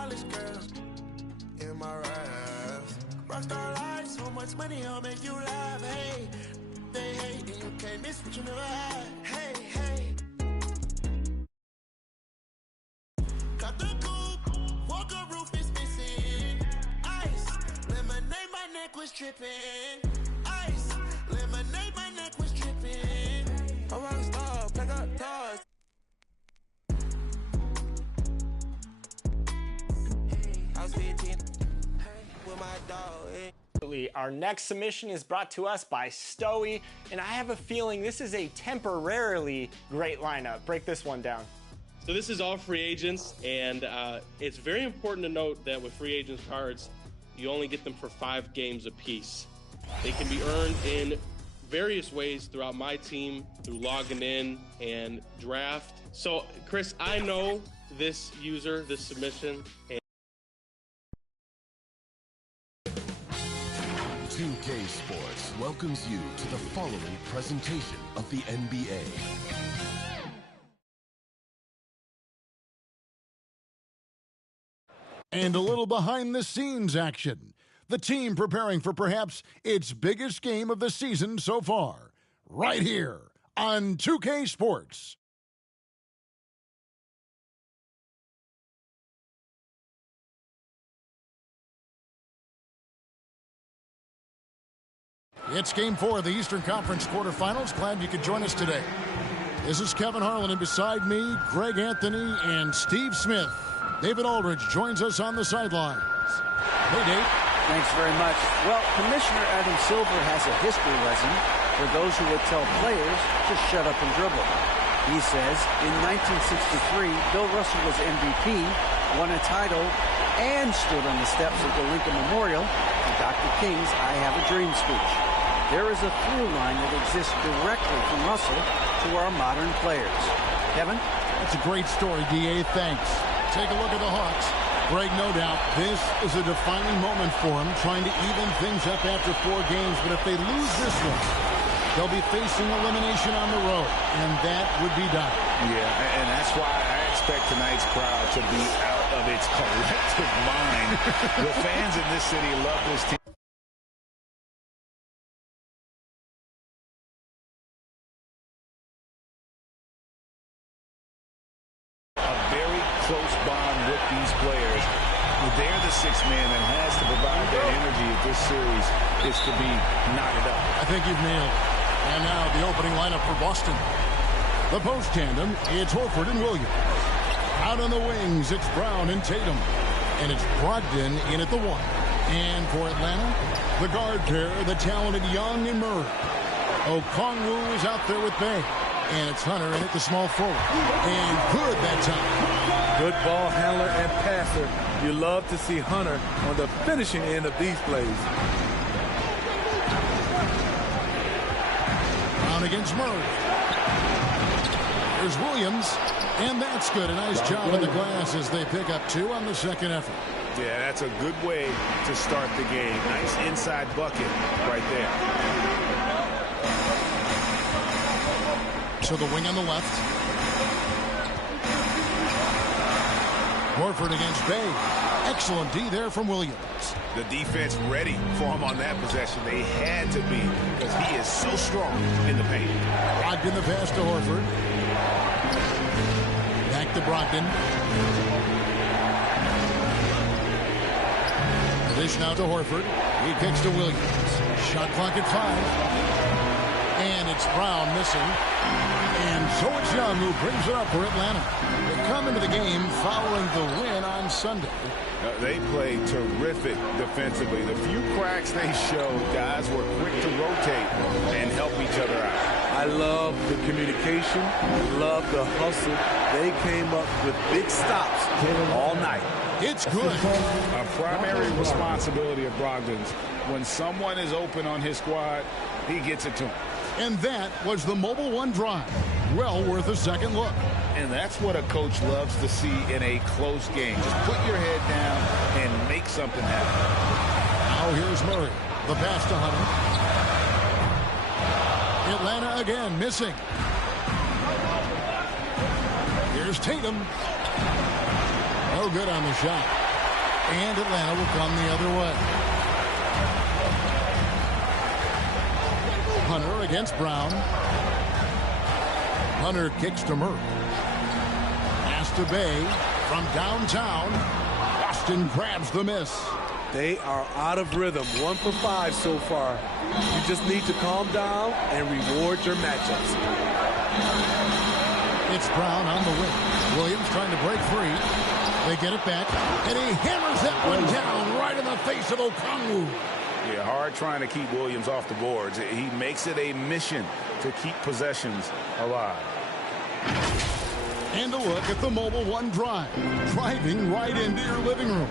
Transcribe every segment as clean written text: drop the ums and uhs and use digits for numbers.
stylish girls in my raps. Rockstar life, so much money, I'll make you laugh. Hey, they hate, and you can't miss what you never had. Hey, hey. Got the coupe, walker roof is missing. Ice, lemonade, my neck was tripping. Ice, lemonade, my neck was tripping. A rockstar, pack up toys. I was 15 with my dog. Our next submission is brought to us by Stoey, and I have a feeling this is a temporarily great lineup. Break this one down. So this is all free agents, and it's very important to note that with free agents cards, you only get them for 5 games apiece. They can be earned in various ways throughout my team, through logging in and draft. So Chris, I know this user, this submission, and 2K Sports welcomes you to the following presentation of the NBA. And a little behind-the-scenes action. The team preparing for perhaps its biggest game of the season so far. Right here on 2K Sports. It's Game 4 of the Eastern Conference quarterfinals. Glad you could join us today. This is Kevin Harlan, and beside me, Greg Anthony and Steve Smith. David Aldridge joins us on the sidelines. Hey, Dave. Thanks very much. Well, Commissioner Adam Silver has a history lesson for those who would tell players to shut up and dribble. He says, in 1963, Bill Russell was MVP, won a title, and stood on the steps of the Lincoln Memorial for Dr. King's I Have a Dream speech. There is a through line that exists directly from Russell to our modern players. Kevin? That's a great story, D.A. Thanks. Take a look at the Hawks. Greg, no doubt, this is a defining moment for them, trying to even things up after 4 games. But if they lose this one, they'll be facing elimination on the road, and that would be dire. Yeah, and that's why I expect tonight's crowd to be out of its collective mind. The fans in this city love this team. Close bond with these players. They're the 6th man that has to provide that energy if this series is to be knotted up. I think you've nailed it. And now the opening lineup for Boston. The post tandem, it's Horford and Williams. Out on the wings, it's Brown and Tatum. And it's Brogdon in at the 1. And for Atlanta, the guard pair, the talented Young and Murray. Okongwu is out there with Bay. And it's Hunter in at the small forward. And good that time. Good ball handler and passer. You love to see Hunter on the finishing end of these plays. Brown against Murray. There's Williams. And that's good. A nice job on the glass as they pick up 2 on the second effort. Yeah, that's a good way to start the game. Nice inside bucket right there. To the wing on the left. Horford against Bay. Excellent D there from Williams. The defense ready for him on that possession. They had to be because he is so strong in the paint. Brogdon the pass to Horford. Back to Brogdon. Dish now to Horford. He kicks to Williams. Shot clock at 5. And it's Brown missing. And so it's Young who brings it up for Atlanta. They come into the game following the win on Sunday. They played terrific defensively. The few cracks they showed, guys were quick to rotate and help each other out. I love the communication. Love the hustle. They came up with big stops all night. It's good. A primary responsibility of Brogdon's. When someone is open on his squad, he gets it to him. And that was the Mobile One drive. Well worth a second look. And that's what a coach loves to see in a close game. Just put your head down and make something happen. Now here's Murray. The pass to Hunter. Atlanta again missing. Here's Tatum. No good on the shot. And Atlanta will come the other way. Hunter against Brown. Hunter kicks to Murray. Pass to Bay from downtown. Boston grabs the miss. They are out of rhythm. 1 for 5 so far. You just need to calm down and reward your matchups. It's Brown on the wing. Williams trying to break free. They get it back, and he hammers that one down right in the face of Okongwu. Yeah, hard trying to keep Williams off the boards. He makes it a mission to keep possessions alive. And a look at the Mobile One drive, driving right into your living room.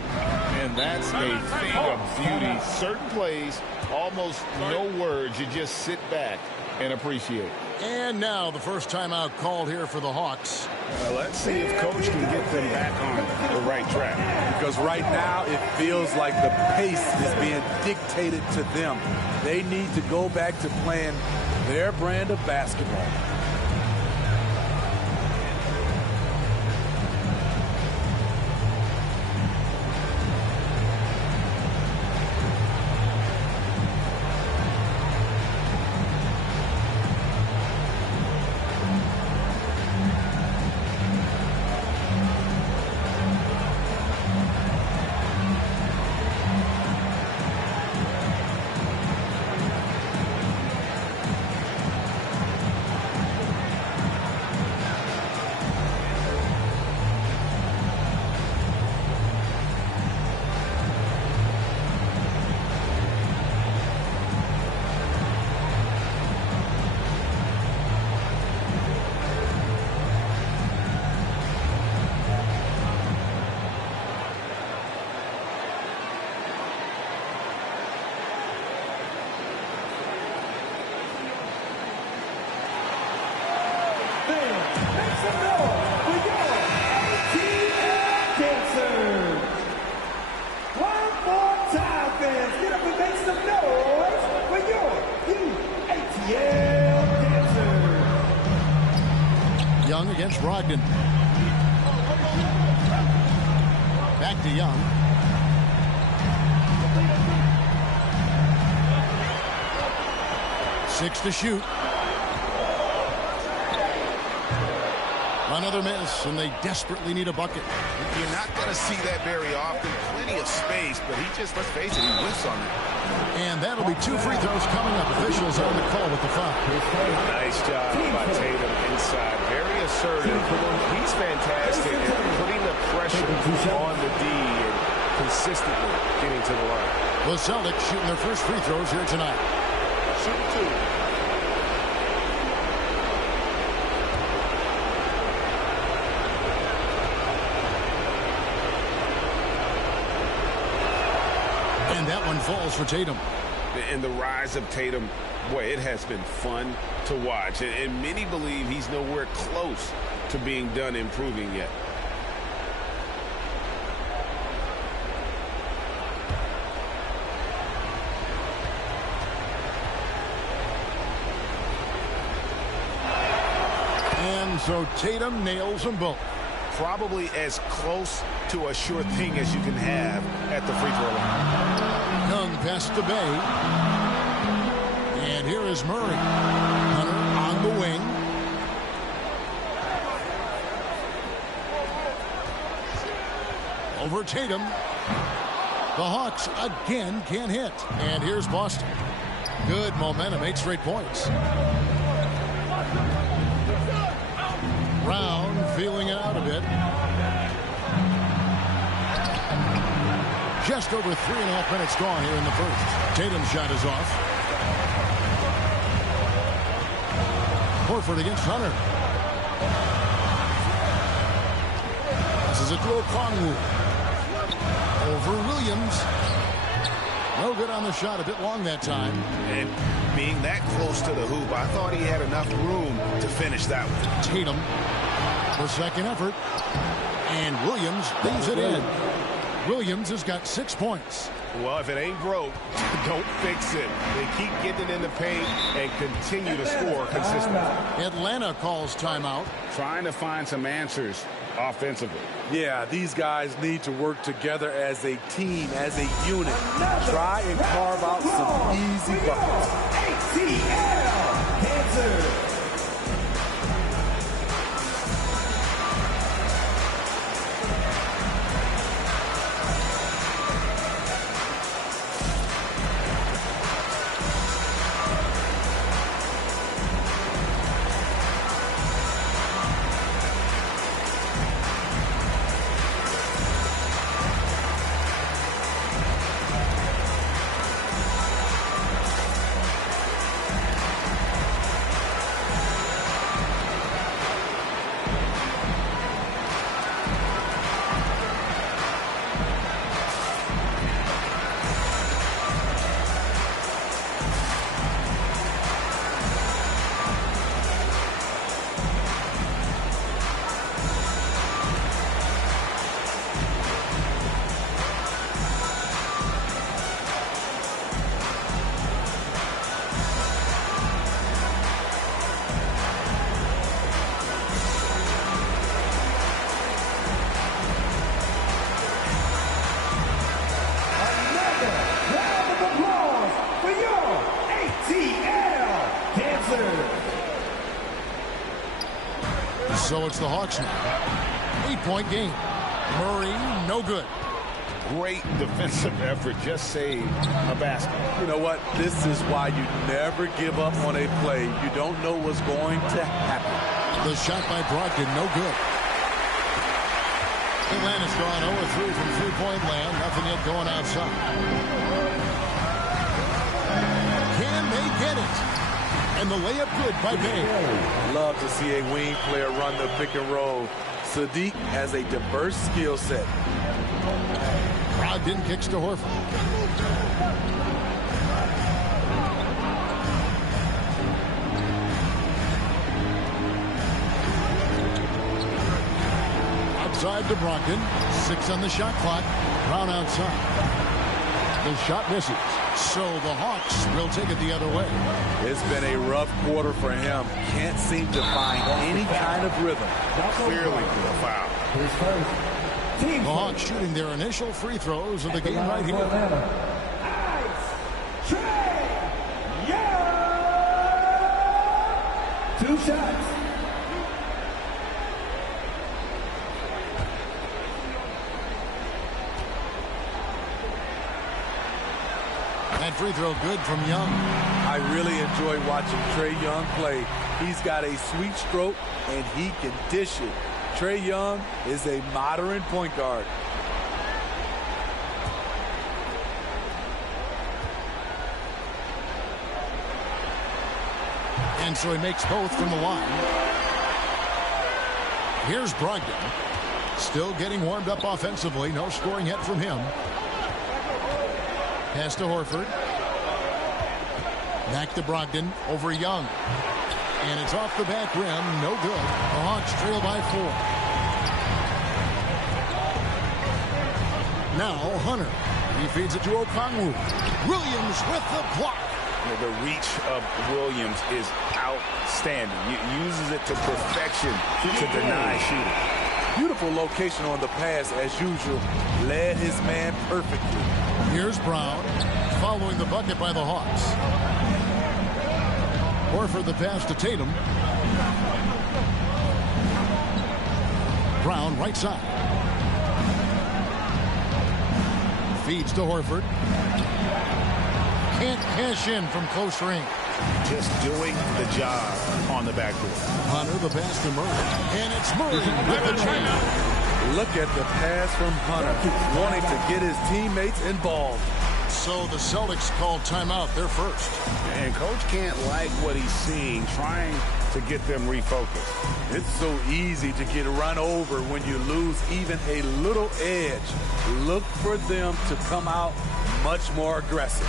And that's a thing of beauty. Certain plays, almost no words. You just sit back and appreciate. And now the first timeout called here for the Hawks. Let's see if Coach can get them back on the right track. Because right now it feels like the pace is being dictated to them. They need to go back to playing their brand of basketball. Young against Brogdon. Back to Young. Six to shoot. Another miss, and they desperately need a bucket. You're not going to see that very often. Plenty of space, but he just, let's face it, he whiffs on it. And that'll be 2 free throws coming up. Officials on the call with the foul. Nice job by Tatum inside. Very assertive. He's fantastic at putting the pressure on the D and consistently getting to the line. The Celtics shooting their first free throws here tonight. Shoot 2. And that one falls for Tatum. And the rise of Tatum, boy, it has been fun to watch. And many believe he's nowhere close to being done improving yet. And so Tatum nails them both. Probably as close to a sure thing as you can have at the free throw line. Young pass to Bay. And here is Murray. Hunter on the wing. Over Tatum. The Hawks again can't hit. And here's Boston. Good momentum, 8 straight points. Brown feeling it out a bit. Just over 3.5 minutes gone here in the first. Tatum's shot is off. Horford against Hunter. This is a to Okongwu. Over Williams. No good on the shot. A bit long that time. And being that close to the hoop, I thought he had enough room to finish that one. Tatum, the second effort. And Williams leaves it in. Williams has got 6 points. Well, if it ain't broke, don't fix it. They keep getting in the paint and continue to score consistently. Atlanta calls timeout. Trying to find some answers offensively. Yeah, these guys need to work together as a team, as a unit. Try and carve out some easy buckets. ATL Cancer. So it's the Hawks now. 8-point game. Murray, no good. Great defensive effort. Just saved a basket. You know what? This is why you never give up on a play. You don't know what's going to happen. The shot by Brogdon, no good. Atlanta's gone 0-3 from three-point land. Nothing yet going outside. Can they get it? And the layup good by Bay. Love to see a wing player run the pick and roll. Sadiq has a diverse skill set. Brogdon kicks to Horford. Outside to Brogdon. 6 on the shot clock. Brown outside. The shot misses. So the Hawks will take it the other way. It's been a rough quarter for him. Can't seem to find any kind of rhythm. Clearly for a foul. The Hawks shooting their initial free throws of the game right here. Two shots. That free throw good from Young. I really enjoy watching Trae Young play. He's got a sweet stroke, and he can dish it. Trae Young is a modern point guard. And so he makes both from the line. Here's Brogdon. Still getting warmed up offensively. No scoring yet from him. Pass to Horford. Back to Brogdon over Young. And it's off the back rim. No good. The Hawks trail by 4. Now Hunter. He feeds it to Okongwu. Williams with the block. The reach of Williams is outstanding. He uses it to perfection to deny shooting. Beautiful location on the pass as usual. Led his man perfectly. Here's Brown following the bucket by the Hawks. Horford the pass to Tatum. Brown right side. Feeds to Horford. Can't cash in from close range. Just doing the job on the backboard. Hunter the pass to Murray. And it's Murray with the timeout. Look at the pass from Hunter, wanting to get his teammates involved. So the Celtics called timeout, their first. And coach can't like what he's seeing, trying to get them refocused. It's so easy to get run over when you lose even a little edge. Look for them to come out much more aggressive.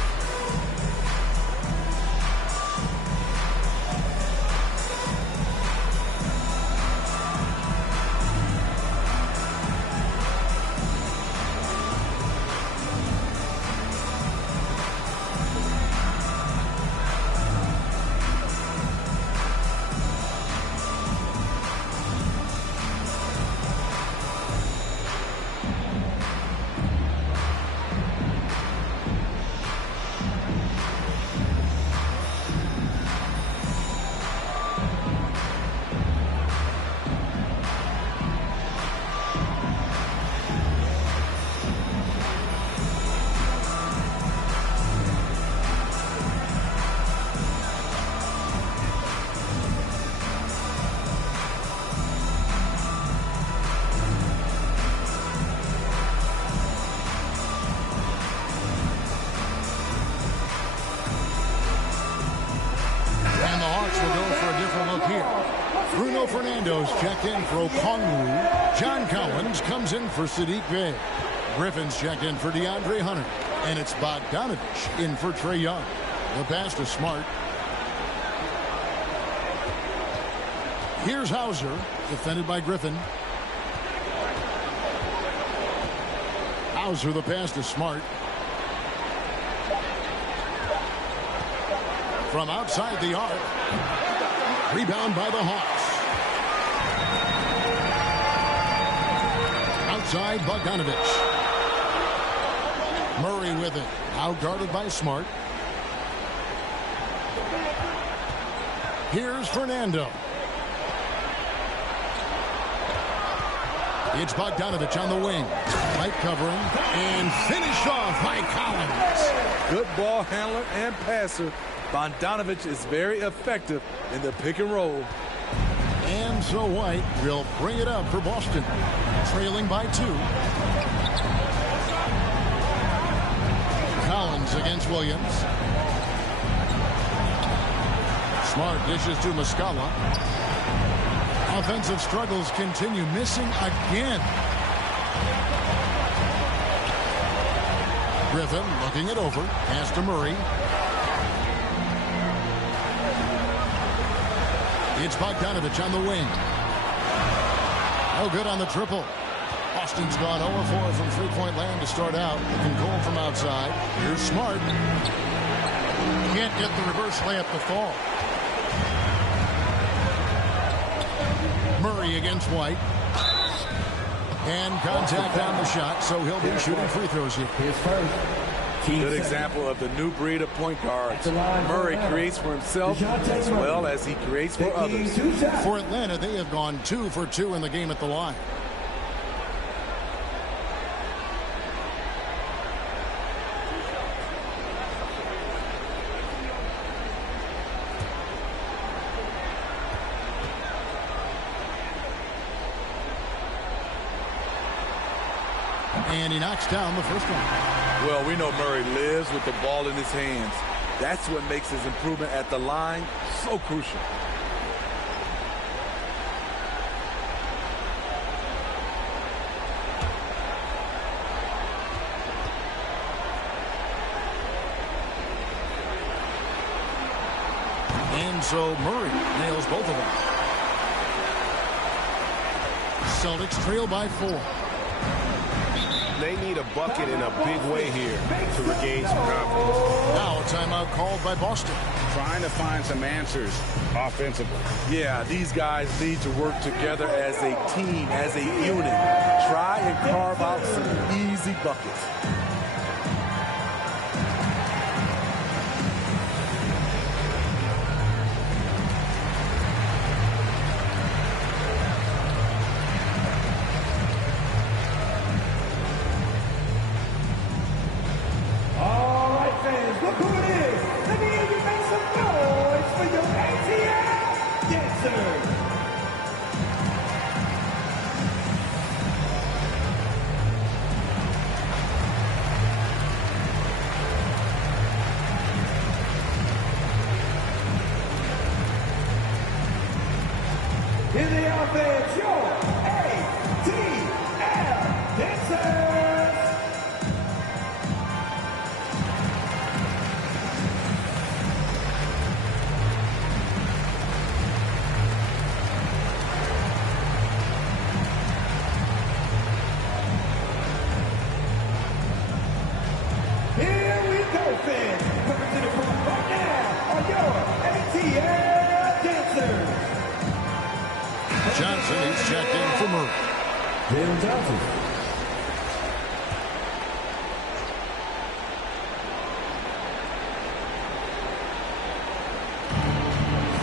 Bruno Fernando's checked in for Okongwu. John Collins comes in for Sadiq Bey. Griffin's checked in for DeAndre Hunter. And it's Bogdanovich in for Trae Young. The pass to Smart. Here's Hauser, defended by Griffin. Hauser, the pass to Smart. From outside the arc. Rebound by the Hawks. Outside Bogdanovich. Murray with it. Now guarded by Smart. Here's Fernando. It's Bogdanovich on the wing. Light covering. And finished off by Collins. Good ball handler and passer. Bogdanovich is very effective in the pick and roll. And so White will bring it up for Boston. Trailing by 2. Collins against Williams. Smart dishes to Muscala. Offensive struggles continue. Missing again. Griffin looking it over. Pass to Murray. It's Bogdanovich on the wing. No good on the triple. Boston's gone 0-4 from three-point land to start out. Looking cold from outside. Here's Smart. Can't get the reverse layup to fall. Murray against White. And contact on the shot, so he'll be shooting free throws here. Good example of the new breed of point guards. Murray creates for himself as well as he creates for others. For Atlanta, they have gone 2 for 2 in the game at the line. And he knocks down the first one. Well, we know Murray lives with the ball in his hands. That's what makes his improvement at the line so crucial. And so Murray nails both of them. Celtics trail by 4. They need a bucket in a big way here to regain some confidence. Now a timeout called by Boston. Trying to find some answers offensively. Yeah, these guys need to work together as a team, as a unit. Try and carve out some easy buckets. In the offense, your ATL Dancers. Here we go, fans. Coming to the front right now are your ATL Dancers. Johnson, he's checked in for Murray. Jalen Johnson.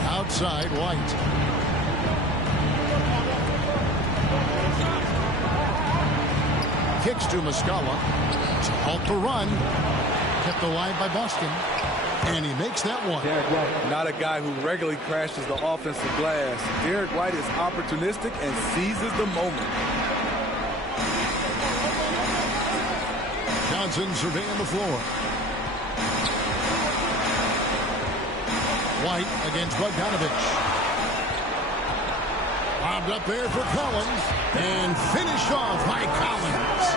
Outside, White. Kicks to Muscala. To halt the run. Kept alive by Boston. And he makes that one. Not a guy who regularly crashes the offensive glass. Derek White is opportunistic and seizes the moment. Johnson surveying the floor. White against Bogdanovich. Lobbed up there for Collins, and finished off by Collins.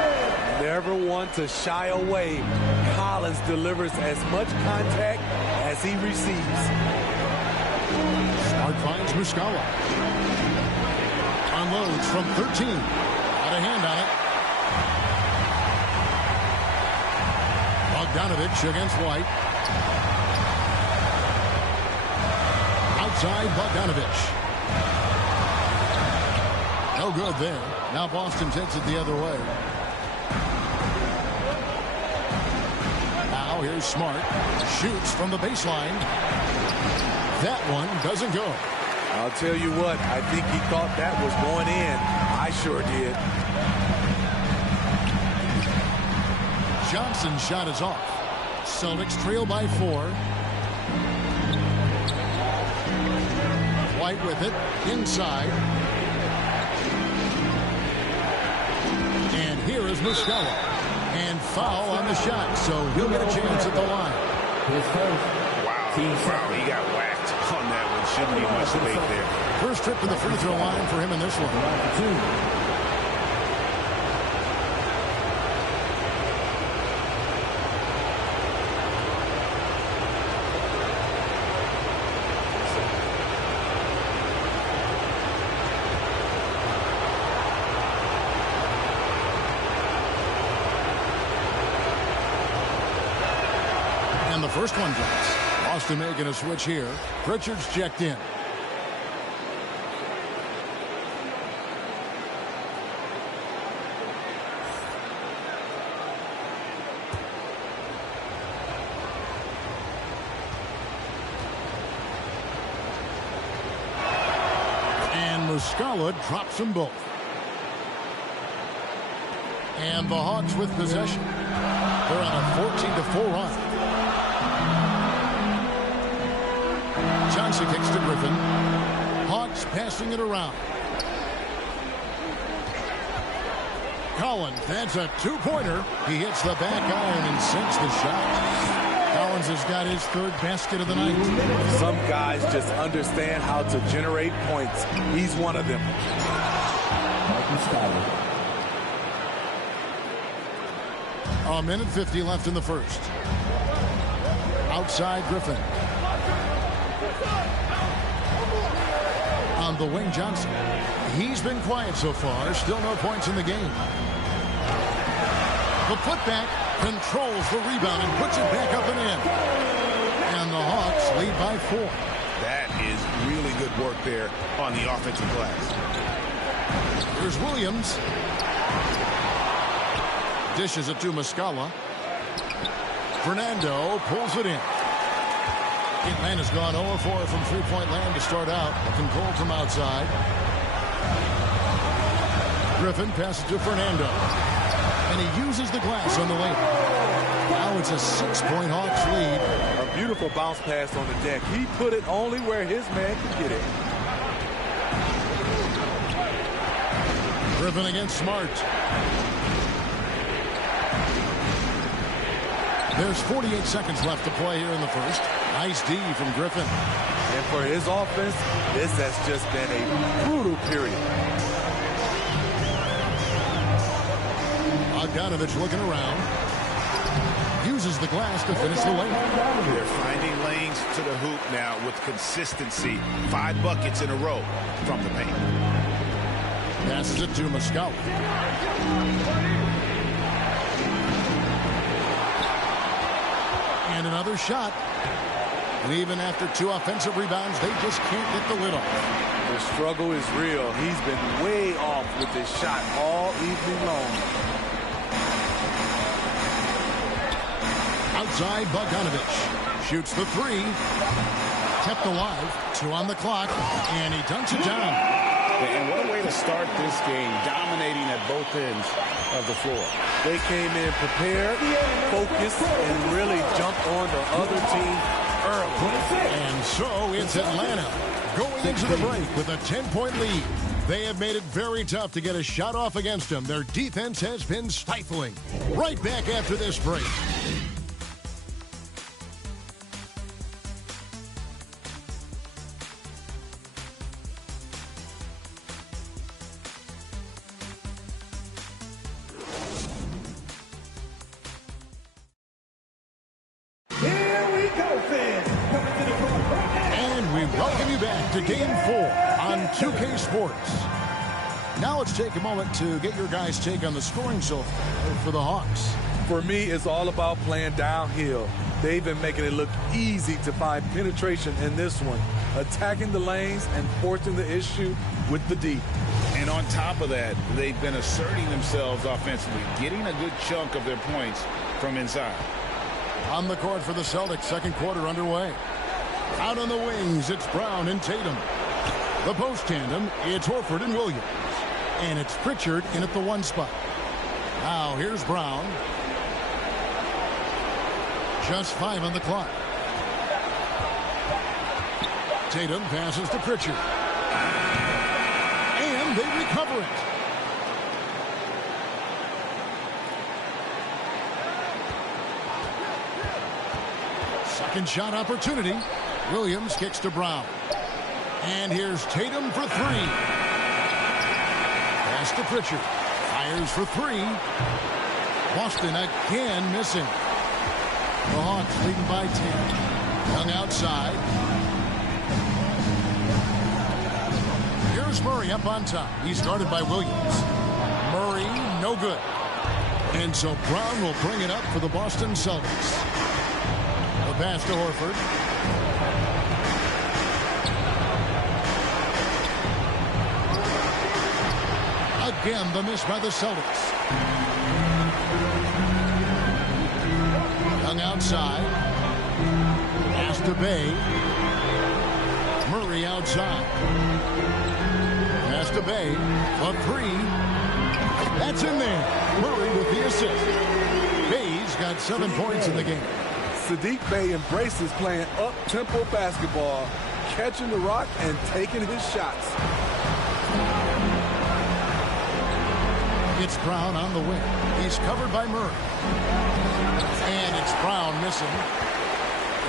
Never one to shy away. Collins delivers as much contact as he receives. Smart finds Muscala. Unloads from 13. Got a hand on it. Bogdanovich against White. Outside Bogdanovich. No good there. Now Boston takes it the other way. Now here's Smart. Shoots from the baseline. That one doesn't go. I'll tell you what, I think he thought that was going in. I sure did. Johnson's shot is off. Celtics trail by 4. White with it. Inside. And here is Muscala. And foul on the shot, so he'll get a chance at the line. Wow, he got whacked on that one. Shouldn't be much debate there. First trip to the free throw line for him in this one. And the first one drops. Boston making a switch here. Pritchard's checked in. And Muscala drops them both. And the Hawks with possession. They're on a 14-4 run. Johnson kicks to Griffin. Hawks passing it around. Collins, that's a two-pointer. He hits the back iron and sinks the shot. Collins has got his third basket of the night. Some guys just understand how to generate points. He's one of them. A minute 50 left in the first. Outside Griffin. On the wing, Johnson. He's been quiet so far. Still no points in the game. The putback controls the rebound and puts it back up and in. And the Hawks lead by 4. That is really good work there on the offensive glass. Here's Williams. Dishes it to Muscala. Fernando pulls it in. Atlanta's gone 0-4 from three-point land to start out. Looking cold from outside. Griffin passes to Fernando. And he uses the glass on the lane. Now it's a 6-point Hawks lead. A beautiful bounce pass on the deck. He put it only where his man could get it. Griffin against Smart. There's 48 seconds left to play here in the first. Nice D from Griffin. And for his offense, this has just been a brutal period. Bogdanovich looking around. Uses the glass to finish the lane. They're finding lanes to the hoop now with consistency. 5 buckets in a row from the paint. Passes it to Muscala. And another shot. And even after 2 offensive rebounds, they just can't get the lid off. The struggle is real. He's been way off with his shot all evening long. Outside, Bogdanovich shoots the 3. Kept alive. 2 on the clock. And he dunks it down. And what a way to start this game, dominating at both ends of the floor. They came in prepared, focused, and really jumped on the other team early. And so it's Atlanta going into the break with a 10-point lead. They have made it very tough to get a shot off against them. Their defense has been stifling. Right back after this break. back to Game 4 on 2K Sports. Now let's take a moment to get your guys' take on the scoring so far for the Hawks. For me, it's all about playing downhill. They've been making it look easy to find penetration in this one, attacking the lanes and forcing the issue with the D. And on top of that, they've been asserting themselves offensively, getting a good chunk of their points from inside. On the court for the Celtics, second quarter underway. Out on the wings, it's Brown and Tatum. The post tandem, it's Horford and Williams. And it's Pritchard in at the one spot. Now here's Brown. Just 5 on the clock. Tatum passes to Pritchard. And they recover it. Second shot opportunity. Williams kicks to Brown. And here's Tatum for 3. Pass to Pritchard. Fires for 3. Boston again missing. The Hawks leading by 10. Young outside. Here's Murray up on top. He's guarded by Williams. Murray, no good. And so Brown will bring it up for the Boston Celtics. The pass to Horford. Again, the miss by the Celtics. Young outside. Pass to Bay. Murray outside. Pass to Bay. For 3. That's in there. Murray with the assist. Bay's got 7 points in the game. Sadiq Bey embraces playing up-tempo basketball, catching the rock and taking his shots. It's Brown on the wing. He's covered by Murray. And it's Brown missing.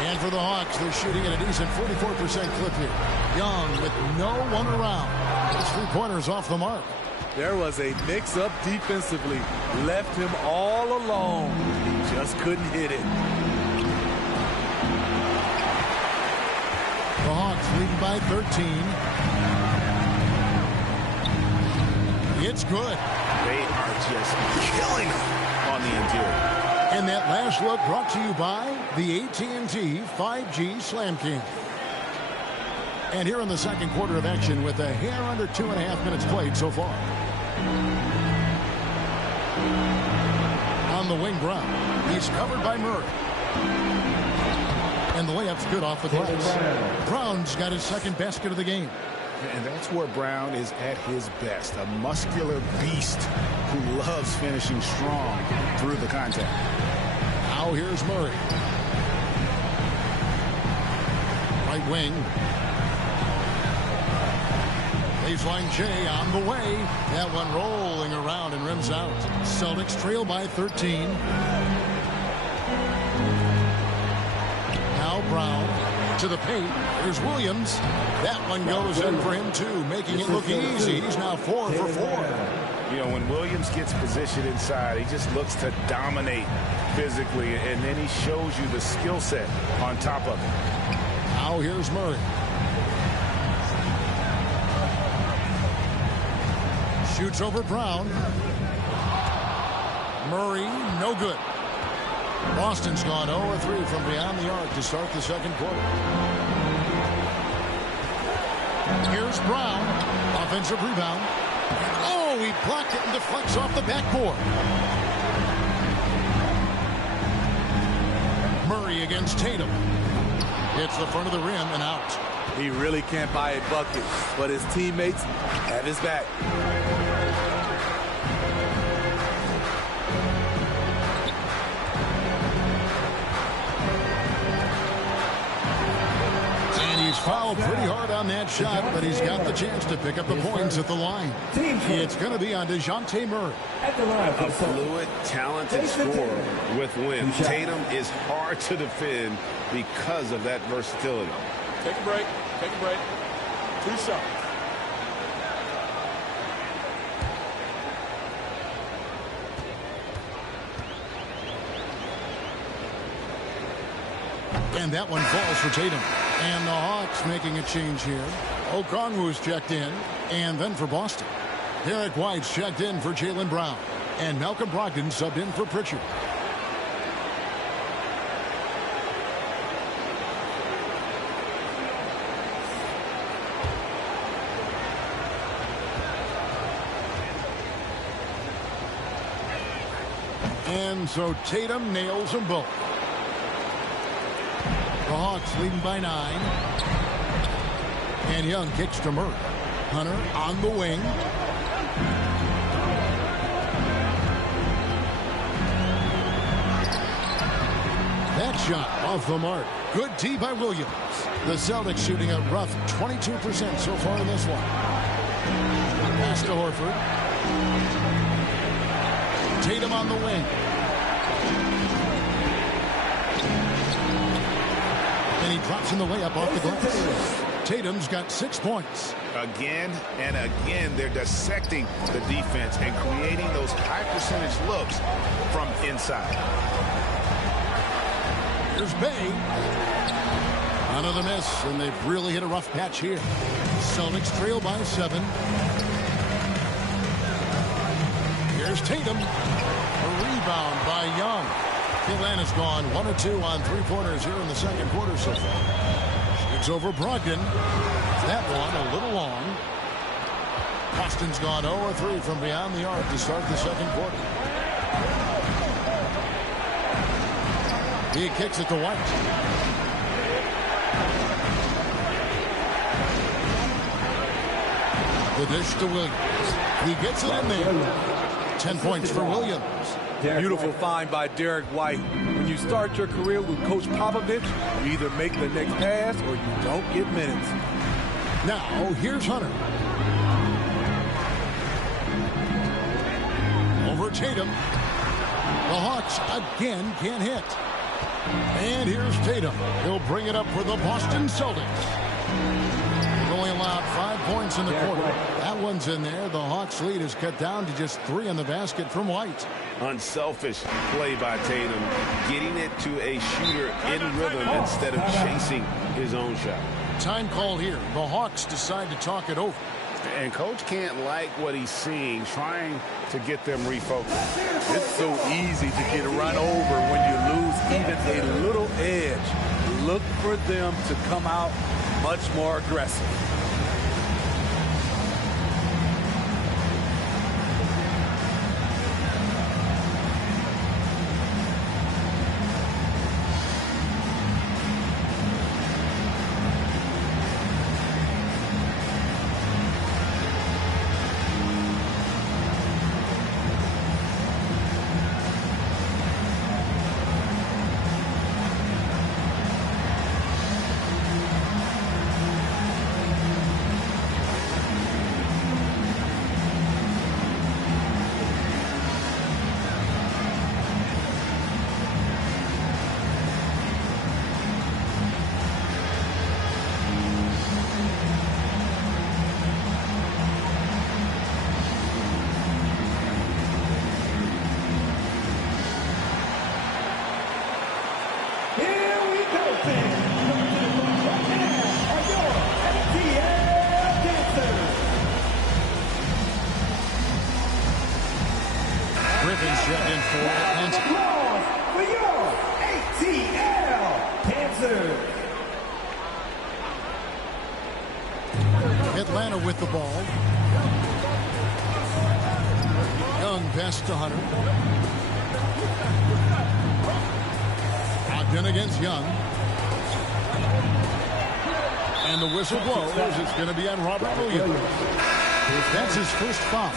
And for the Hawks, they're shooting at a decent 44% clip here. Young with no one around. His 3-pointers off the mark. There was a mix-up defensively. Left him all alone. He just couldn't hit it. The Hawks leading by 13. It's good. They are just killing them on the interior. And that last look brought to you by the AT&T 5G Slam King. And here in the second quarter of action with a hair under 2.5 minutes played so far. On the wing, Brown. He's covered by Murray. And the layup's good off the glass. Brown's got his second basket of the game. And that's where Brown is at his best. A muscular beast who loves finishing strong through the contact. Now here's Murray. Right wing. Baseline J on the way. That one rolling around and rims out. Celtics trail by 13. Now Brown to the paint. There's Williams. That one goes in for him too, making it look easy. He's now 4 for 4. You know, when Williams gets positioned inside, he just looks to dominate physically, and then he shows you the skill set on top of it. Now here's Murray. Shoots over Brown. Murray, no good. Boston's gone 0-3 from beyond the arc to start the second quarter. Here's Brown. Offensive rebound. Oh, he blocked it and deflects off the backboard. Murray against Tatum. Hits the front of the rim and out. He really can't buy a bucket, but his teammates have his back. He's fouled pretty hard on that shot, but he's got the chance to pick up the points at the line. It's going to be on DeJounte Murray. A fluid, talented scorer with wins. Tatum is hard to defend because of that versatility. Take a break. Take a break. 2 shots. And that one falls for Tatum. And the Hawks making a change here. Okongwu's checked in. And then for Boston, Derek White's checked in for Jaylen Brown. And Malcolm Brogdon subbed in for Pritchard. And so Tatum nails them both. The Hawks leading by 9. And Young kicks to Murray. Hunter on the wing. That shot off the mark. Good D by Williams. The Celtics shooting a rough 22% so far in this one. Pass to Horford. Tatum on the wing. And he drops in the layup off the glass. Tatum's got 6 points. Again and again, they're dissecting the defense and creating those high percentage looks from inside. Here's Bay. Another miss, and they've really hit a rough patch here. Celtics trail by 7. Here's Tatum. A rebound by Young. Atlanta's gone 1 or 2 on 3-pointers here in the second quarter so far. Shoots over Brogdon. That one a little long. Boston's gone 0 or 3 from beyond the arc to start the second quarter. He kicks it to White. The dish to Williams. He gets it in there. 10 points for Williams. Beautiful find by Derek White. When you start your career with Coach Popovich, you either make the next pass or you don't get minutes. Now, here's Hunter. Over Tatum. The Hawks again can't hit. And here's Tatum. He'll bring it up for the Boston Celtics. They've only allowed 5 points in the quarter. That one's in there. The Hawks lead is cut down to just 3 in the basket from White. Unselfish play by Tatum, getting it to a shooter in rhythm instead of chasing his own shot. Time call here. The Hawks decide to talk it over. And Coach can't like what he's seeing, trying to get them refocused. It's so easy to get run over when you lose even a little edge. Look for them to come out much more aggressive. Atlanta with the ball. Young pass to Hunter. Brogdon against Young. And the whistle blows. It's going to be on Robert Williams. That's his first foul.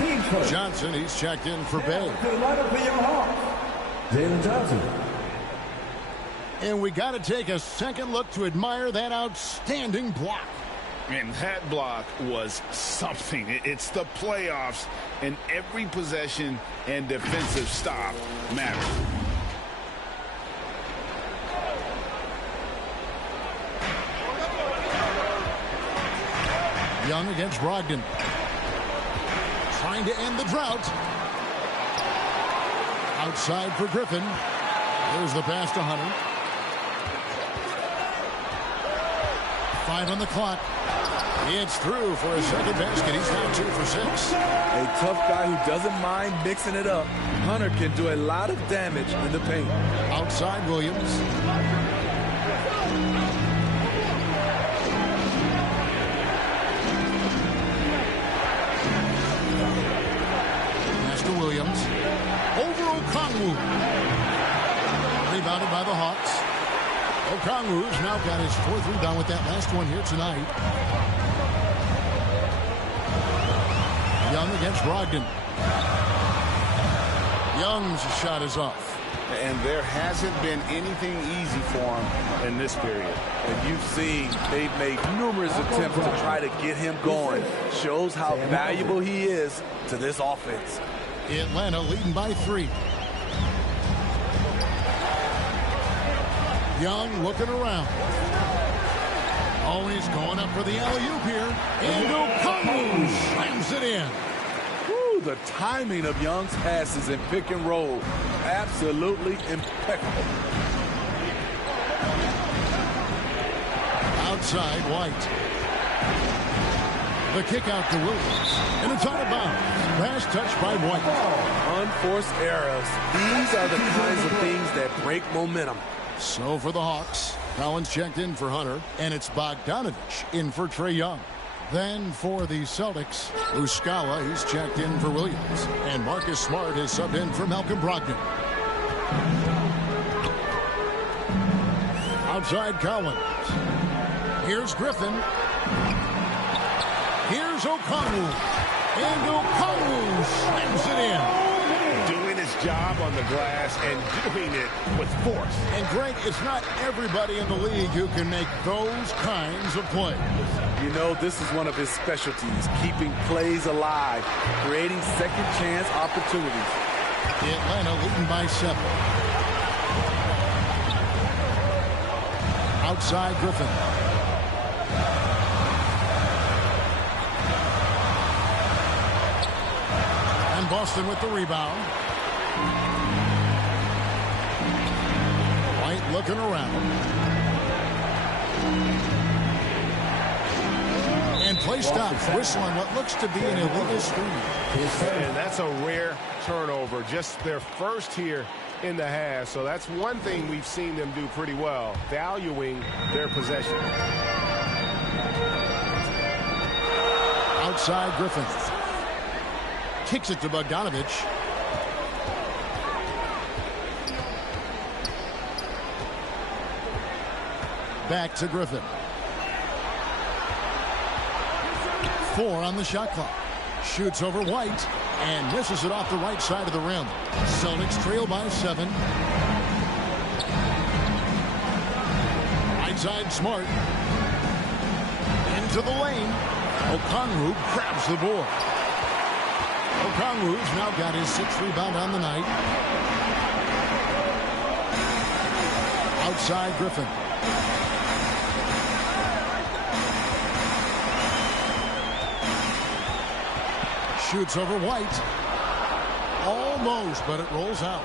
Johnson, he's checked in for Bay. Jalen Johnson. And we got to take a second look to admire that outstanding block. And that block was something. It's the playoffs, and every possession and defensive stop matters. Young against Brogdon. Trying to end the drought. Outside for Griffin. There's the pass to Hunter. 5 on the clock. It's through for a second basket. He's now 2 for 6. A tough guy who doesn't mind mixing it up. Hunter can do a lot of damage in the paint. Outside Williams. Master Williams. Over Okongwu. Rebounded by the Hawks. Okongwu's now got his 4th rebound with that last one here tonight. Young against Brogdon. Young's shot is off. And there hasn't been anything easy for him in this period. And you've seen they've made numerous attempts to try to get him going. Shows how valuable he is to this offense. Atlanta leading by 3. Young looking around. Oh, he's going up for the alley-oop here. And Okongwu slams it in. Woo, the timing of Young's passes in pick and roll, absolutely impeccable. Outside White. The kick out to Williams. And it's out of bounds. Pass touched by White. Unforced errors. These are the kinds of things that break momentum. So for the Hawks, Collins checked in for Hunter, and it's Bogdanovich in for Trae Young. Then for the Celtics, Uskawa, he's checked in for Williams, and Marcus Smart is subbed in for Malcolm Brogdon. Outside Collins. Here's Griffin. Here's Okongwu. And Okongwu slams it in. Doing his job on the glass and doing it with force. And Greg, it's not everybody in the league who can make those kinds of plays. You know, this is one of his specialties, keeping plays alive, creating second chance opportunities. Atlanta leading by 7. Outside Griffin. And Boston with the rebound. White looking around. And play stops. Whistle on what looks to be an illegal screen. And that's a rare turnover. Just their first here in the half. So that's one thing we've seen them do pretty well, valuing their possession. Outside Griffin. Kicks it to Bogdanovich. Back to Griffin. 4 on the shot clock. Shoots over White and misses it off the right side of the rim. Celtics trail by 7. Right side Smart. Into the lane. Okongwu grabs the board. Okongwu's now got his 6th rebound on the night. Outside Griffin. Shoots over White. Almost, but it rolls out.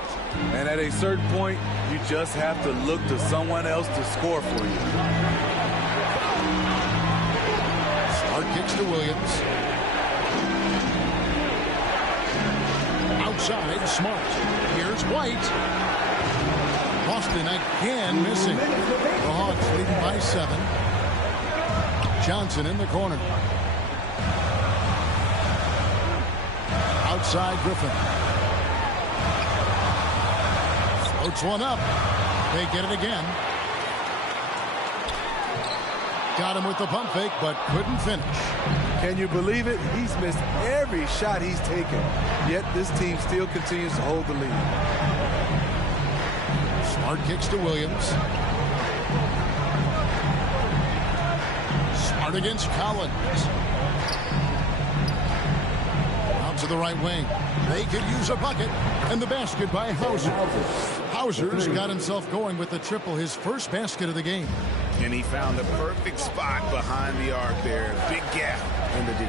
And at a certain point, you just have to look to someone else to score for you. Smart kicks to Williams. Outside, Smart. Here's White. Boston again missing. The Hawks leading by 7. Johnson in the corner. Outside Griffin. Floats one up. They get it again. Got him with the pump fake, but couldn't finish. Can you believe it? He's missed every shot he's taken. Yet this team still continues to hold the lead. Smart kicks to Williams. Smart against Collins. Out to the right wing. They could use a bucket. And the basket by Hauser. Hauser's got himself going with the triple, his first basket of the game. And he found the perfect spot behind the arc there. Big gap in the D.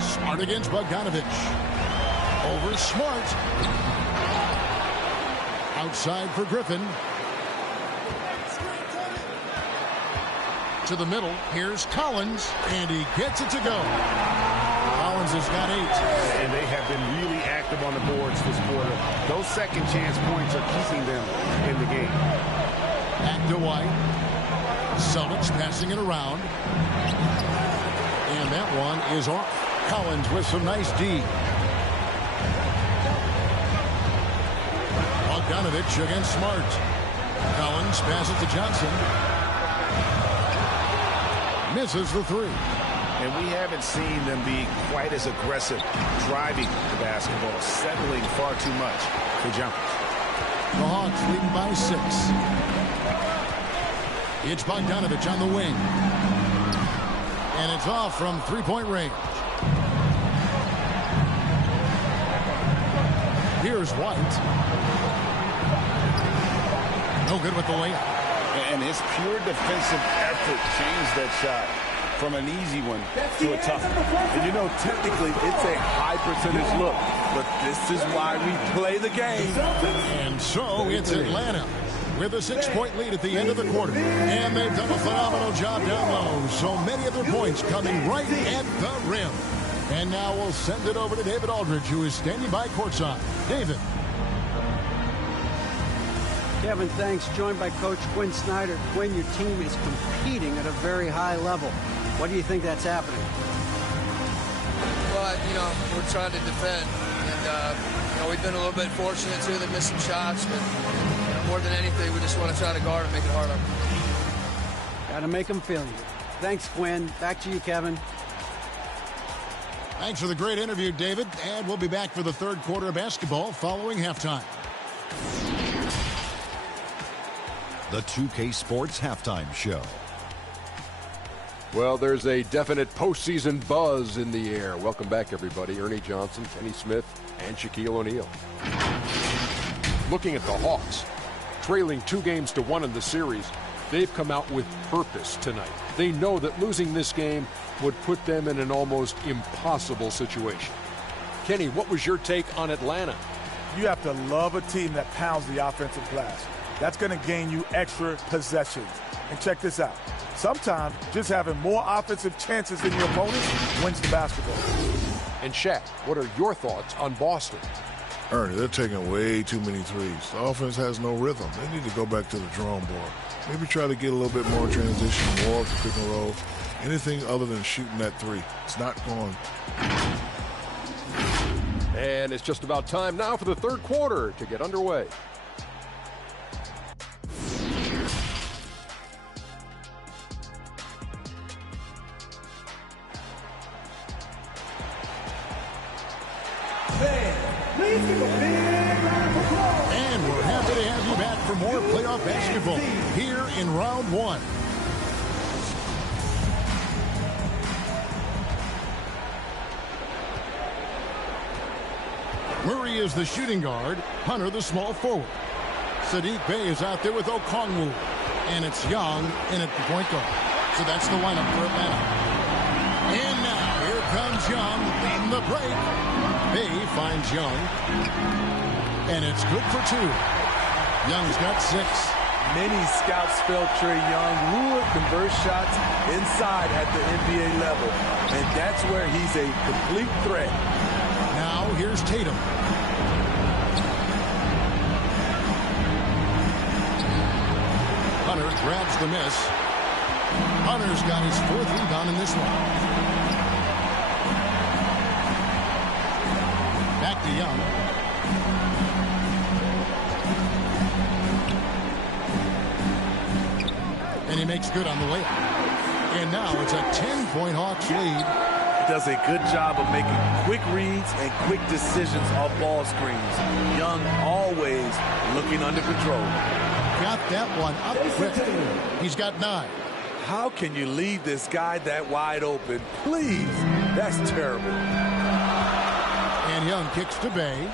Smart against Bogdanovich. Over Smart. Outside for Griffin. to the middle. Here's Collins, and he gets it to go. Collins has got 8. And they have been really active on the boards this quarter. Those second chance points are keeping them in the game. Back to White. Celtics passing it around. And that one is off. Collins with some nice D. Bogdanovich against Smart. Collins passes to Johnson. Misses the 3. And we haven't seen them be quite as aggressive driving the basketball, settling far too much for jumpers. The Hawks leading by 6. It's Bogdanovich on the wing. And it's off from three-point range. Here's White. No good with the layup. And his pure defensive effort changed that shot from an easy one to a tough one. And you know, technically, it's a high percentage look, but this is why we play the game. And so it's Atlanta with a 6-point lead at the end of the quarter. And they've done a phenomenal job down low. So many of their points coming right at the rim. And now we'll send it over to David Aldridge, who is standing by courtside. David. Kevin, thanks. Joined by Coach Quinn Snyder. Quinn, your team is competing at a very high level. What do you think that's happening? Well, we're trying to defend. And, we've been a little bit fortunate, too. They missed some shots. But more than anything, we just want to try to guard and make it hard on them. Got to make them feel you. Thanks, Quinn. Back to you, Kevin. Thanks for the great interview, David. And we'll be back for the third quarter of basketball following halftime. The 2K Sports Halftime Show. Well, there's a definite postseason buzz in the air. Welcome back, everybody. Ernie Johnson, Kenny Smith, and Shaquille O'Neal. Looking at the Hawks, trailing 2-1 in the series, they've come out with purpose tonight. They know that losing this game would put them in an almost impossible situation. Kenny, what was your take on Atlanta? You have to love a team that pounds the offensive glass. That's going to gain you extra possessions. And check this out. Sometimes just having more offensive chances than your opponents wins the basketball. And Shaq, what are your thoughts on Boston? Ernie, they're taking way too many threes. The offense has no rhythm. They need to go back to the drawing board. Maybe try to get a little bit more transition, more of the pick and roll. Anything other than shooting that 3. It's not going. And it's just about time now for the third quarter to get underway. And we're happy to have you back for more playoff basketball here in round 1. Murray is the shooting guard, Hunter the small forward. Sadiq Bey is out there with Okongwu, and it's Young in at the point guard. So that's the lineup for Atlanta. And now here comes Young leading the break. Bey finds Young, and it's good for 2. Young's got 6. Many scouts felt Trae Young would convert shots inside at the NBA level, and that's where he's a complete threat. Now here's Tatum. Hunter grabs the miss. Hunter's got his 4th rebound in this one. Back to Young. And he makes good on the layup. And now it's a 10-point Hawks lead. He does a good job of making quick reads and quick decisions off ball screens. Young always looking under control. Got that one up quick. He's got 9. How can you leave this guy that wide open? Please. That's terrible. And Young kicks to Bey.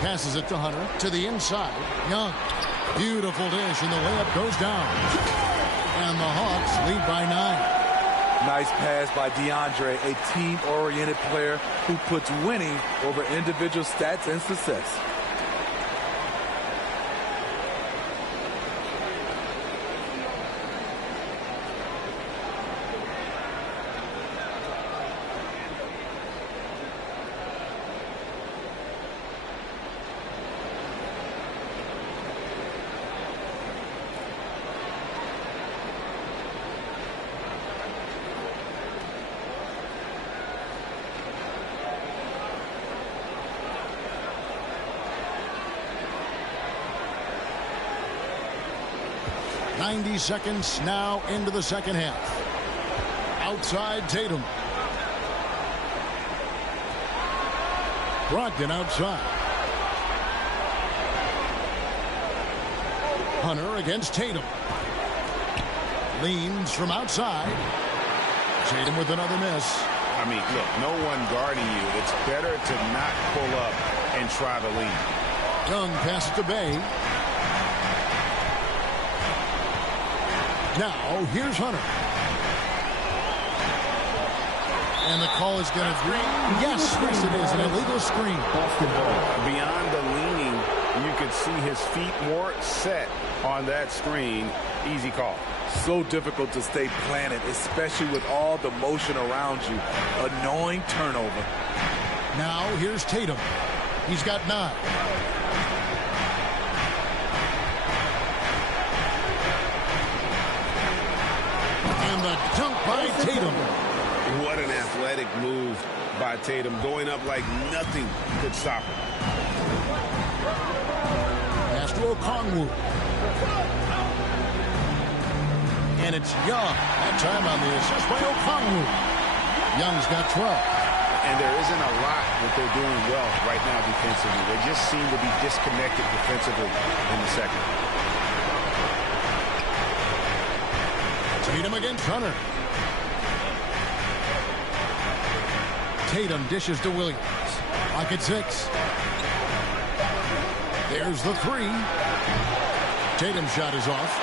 Passes it to Hunter to the inside. Young. Beautiful dish, and the layup goes down. And the Hawks lead by 9. Nice pass by DeAndre, a team-oriented player who puts winning over individual stats and success. 90 seconds now into the second half. Outside Tatum. Brogdon outside. Hunter against Tatum. Leans from outside. Tatum with another miss. I mean, look, no one guarding you. It's better to not pull up and try to lean. Young passes to Bay. Now, here's Hunter. And the call is going to be, yes, it is an illegal screen. Beyond the leaning, you could see his feet more set on that screen. Easy call. So difficult to stay planted, especially with all the motion around you. Annoying turnover. Now, here's Tatum. He's got 9. And the dunk by Tatum. What an athletic move by Tatum, going up like nothing could stop him. Pass to Okongwu. And it's Young. That time on the assist by Okongwu. Young's got 12. And there isn't a lot that they're doing well right now defensively. They just seem to be disconnected defensively in the second. Tatum against Hunter. Tatum dishes to Williams. Lock at 6. There's the 3. Tatum's shot is off.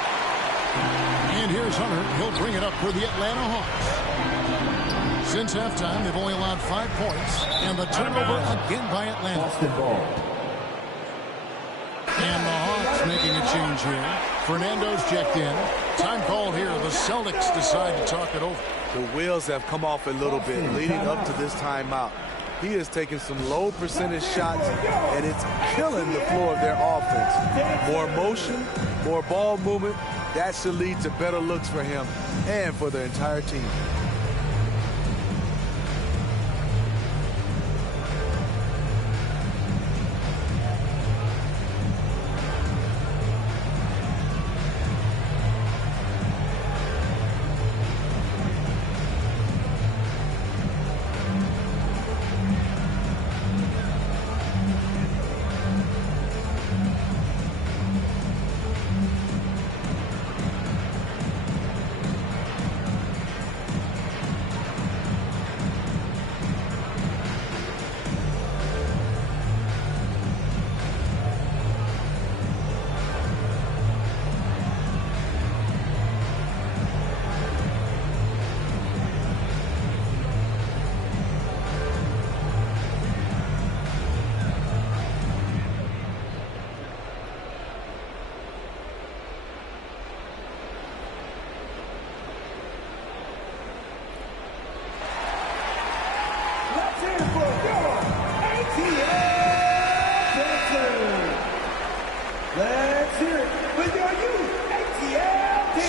And here's Hunter. He'll bring it up for the Atlanta Hawks. Since halftime, they've only allowed 5 points. And the turnover again by Atlanta. And the Hawks making a change here. Fernando's checked in. Time called here. The Celtics decide to talk it over. The wheels have come off a little bit leading up to this timeout. He is taking some low percentage shots, and it's killing the flow of their offense. More motion, more ball movement. That should lead to better looks for him and for the entire team.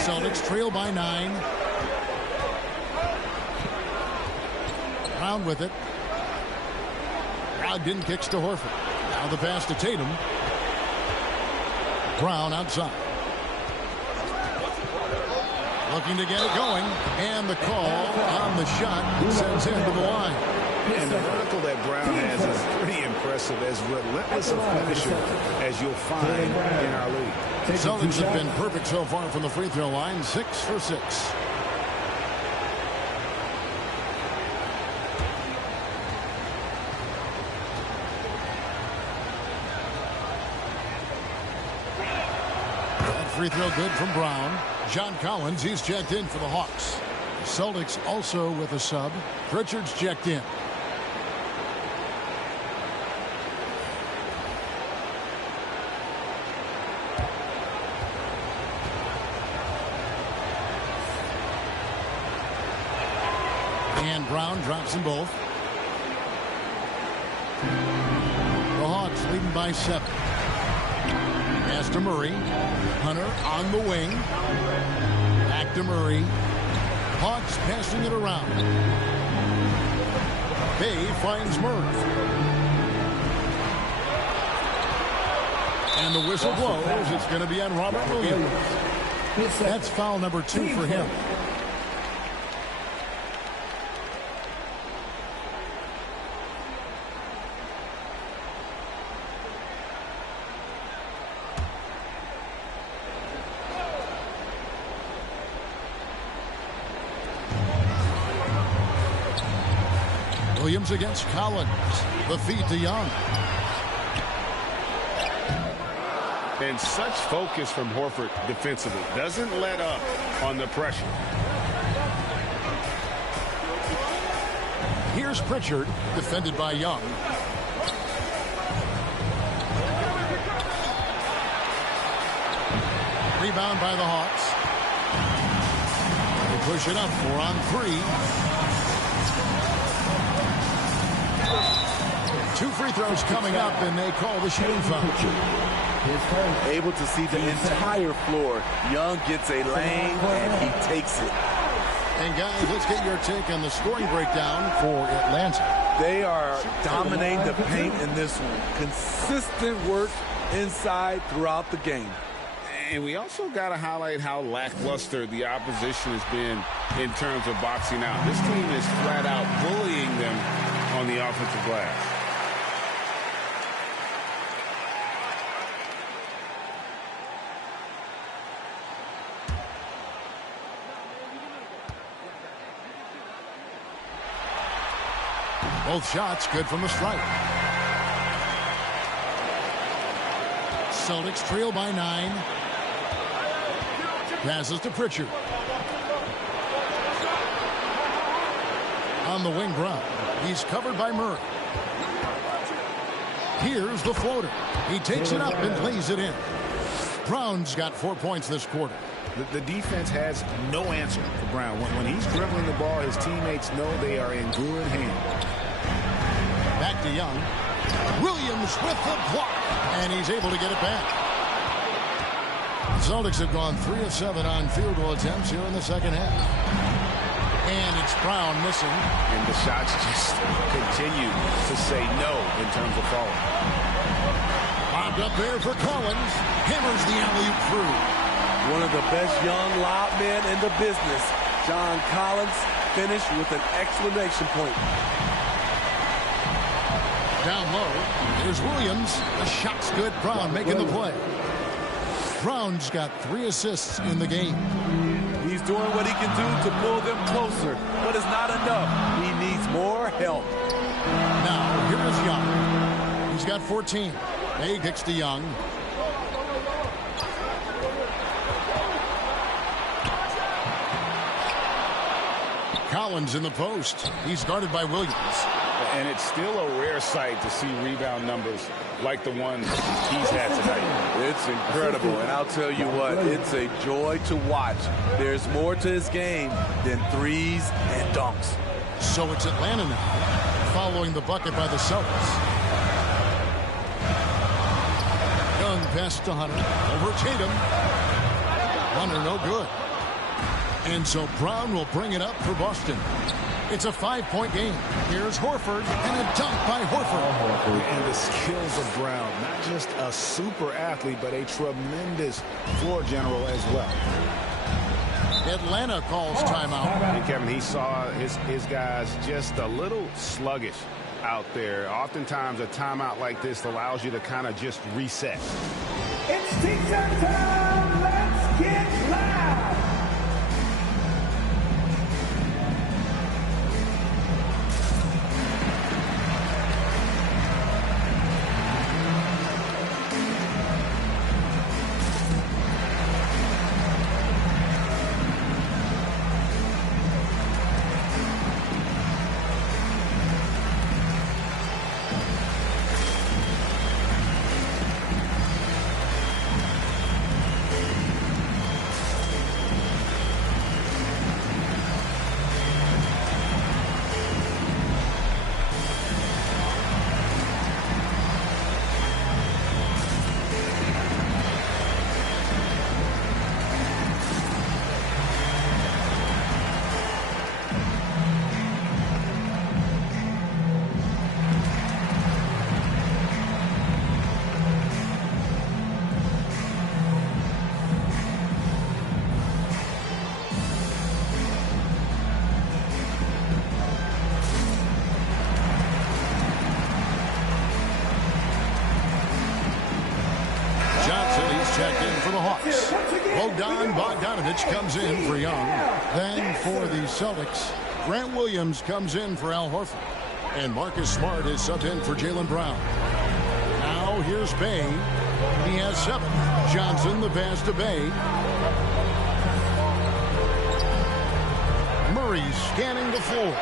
Celtics trail by 9. Brown with it. Brogdon kicks to Horford. Now the pass to Tatum. Brown outside. Looking to get it going. And the call on the shot sends him to the line. And the vertical that Brown has is pretty impressive, as relentless a finisher as you'll find in our league. Celtics have been perfect so far from the free throw line, 6 for 6. That free throw good from Brown. John Collins, he's checked in for the Hawks. The Celtics also with a sub. Pritchard's checked in. And Brown drops them both. The Hawks leading by 7. Pass to Murray. Hunter on the wing. Back to Murray. Hawks passing it around. Bay finds Murray. And the whistle blows. It's going to be on Robert Williams. That's foul number 2 for him. Williams against Collins. The feed to Young. And such focus from Horford defensively. Doesn't let up on the pressure. Here's Pritchard, defended by Young. Rebound by the Hawks. They push it up 4 on 3. 2 free throws coming up, and they call the shooting foul. Able to see the entire floor. Young gets a lane, and he takes it. And guys, let's get your take on the scoring breakdown for Atlanta. They are dominating the paint in this one. Consistent work inside throughout the game. And we also got to highlight how lackluster the opposition has been in terms of boxing out. This team is flat out bullying them on the offensive glass. Both shots good from the stripe. Celtics trail by 9. Passes to Pritchard. On the wing Brown. He's covered by Murray. Here's the floater. He takes it up and lays it in. Brown's got 4 points this quarter. The defense has no answer for Brown. When he's dribbling the ball, his teammates know they are in good hands. Back to Young. Williams with the block, and he's able to get it back. The Celtics have gone 3 of 7 on field goal attempts here in the second half. And it's Brown missing. And the shots just continue to say no in terms of falling. Bobbed up there for Collins. Hammers the alley-oop through. One of the best young lob men in the business. John Collins finished with an exclamation point. Down low, there's Williams. The shot's good. Brown making the play. Brown's got 3 assists in the game. He's doing what he can do to pull them closer, but it's not enough. He needs more help. Now, here's Young. He's got 14. He kicks to Young. Collins in the post. He's guarded by Williams. And it's still a rare sight to see rebound numbers like the ones he's had tonight. It's incredible, and I'll tell you what, it's a joy to watch. There's more to his game than threes and dunks. So it's Atlanta now, following the bucket by the Celtics. Young pass to Hunter. Over Tatum. Hunter no good. And so Brown will bring it up for Boston. It's a 5-point game. Here's Horford, and a dunk by Horford. And the skills of Brown, not just a super athlete, but a tremendous floor general as well. Atlanta calls timeout. And Kevin, he saw his guys just a little sluggish out there. Oftentimes a timeout like this allows you to kind of just reset. It's T-shirt time. Let's get loud. checked in for the Hawks. Bogdanovich comes in for Young. Then for the Celtics, Grant Williams comes in for Al Horford. And Marcus Smart is subbed in for Jaylen Brown. Now here's Bay. He has 7. Johnson the pass to Bay. Murray scanning the floor.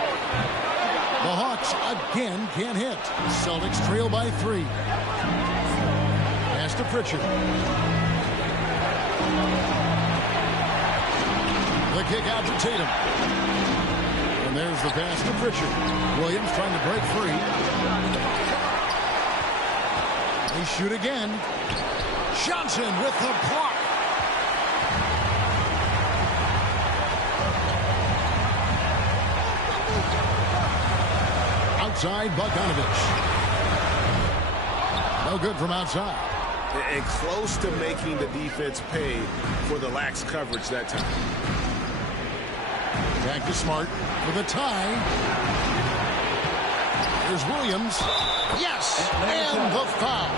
The Hawks again can't hit. Celtics trail by 3. Pass to Pritchard. The kick out to Tatum. And there's the pass to Pritchard. Williams trying to break free. They shoot again. Johnson with the block. Outside, Bogdanovich. No good from outside. And close to making the defense pay for the lax coverage that time. Back to Smart for the tie. Here's Williams. Yes! And the foul.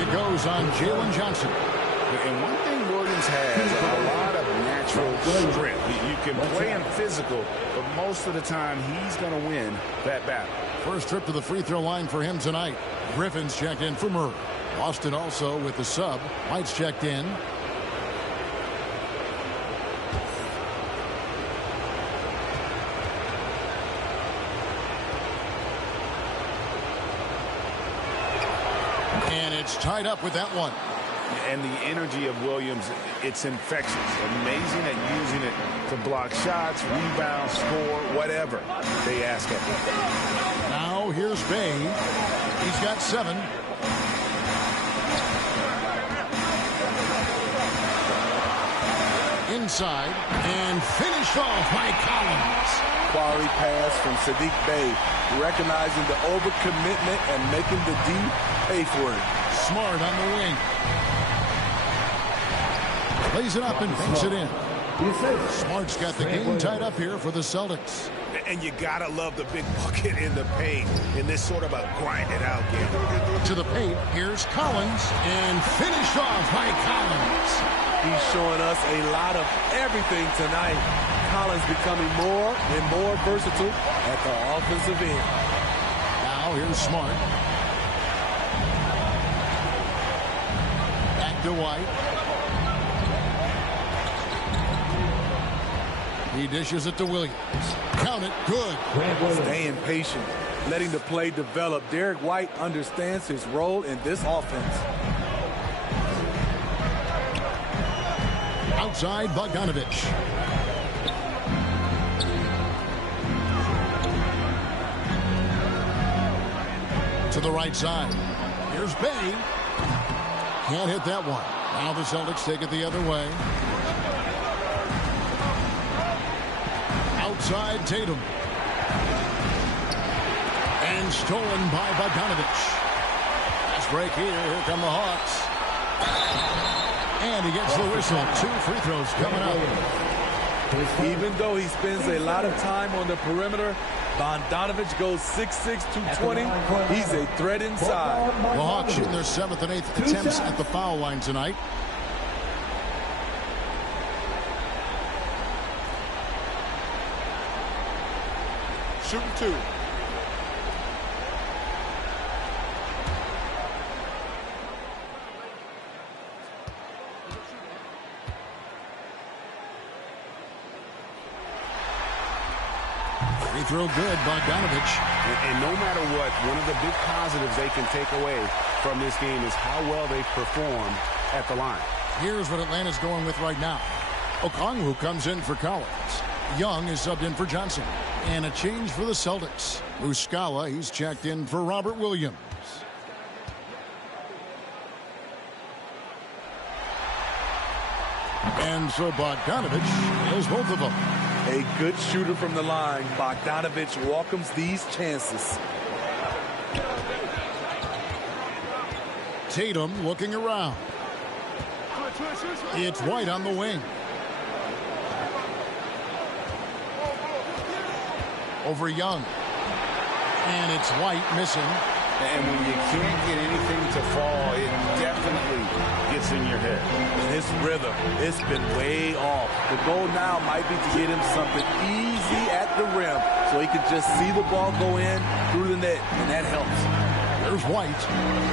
It goes on Jalen Johnson. And one thing Williams has, a lot of natural strength. You can play him physical, but most of the time he's going to win that battle. First trip to the free throw line for him tonight. Griffin's checked in for Murray. Austin also with the sub. White's checked in. And it's tied up with that one. And the energy of Williams, it's infectious. Amazing at using it to block shots, rebound, score, whatever they ask of him. Now here's Bay. He's got 7. Inside and finished off by Collins. Quality pass from Sadiq Bey, recognizing the overcommitment and making the D pay for it. Smart on the wing. Plays it up and banks it in. Smart's got the game tied up here for the Celtics. And you gotta love the big bucket in the paint in this sort of a grinded out game. To the paint, here's Collins, and finished off by Collins. He's showing us a lot of everything tonight. Collins becoming more and more versatile at the offensive end. Now here's Smart. Back to White. He dishes it to Williams. Count it. Good. Staying patient, letting the play develop. Derek White understands his role in this offense. Outside, Bogdanovich. To the right side. Here's Bay. Can't hit that one. Now the Celtics take it the other way. Outside, Tatum. And stolen by Bogdanovich. Fast break here. Here come the Hawks. And he gets the whistle. 2 free throws coming up. Even though he spends a lot of time on the perimeter, Bogdanovich goes 6'6", 220. He's a threat inside. The Hawks shooting their 7th and 8th attempts at the foul line tonight. Shooting 2. Free throw good, Bogdanovich. And no matter what, one of the big positives they can take away from this game is how well they perform at the line. Here's what Atlanta's going with right now. Okongwu comes in for Collins. Young is subbed in for Johnson. And a change for the Celtics. Muscala, he's checked in for Robert Williams. And so Bogdanovich kills both of them. A good shooter from the line. Bogdanovich welcomes these chances. Tatum looking around. It's White on the wing. Over Young. And it's White missing. And when you can't get anything to fall, it definitely gets in your head. And his rhythm, it's been way off. The goal now might be to get him something easy at the rim so he can just see the ball go in through the net, and that helps. There's White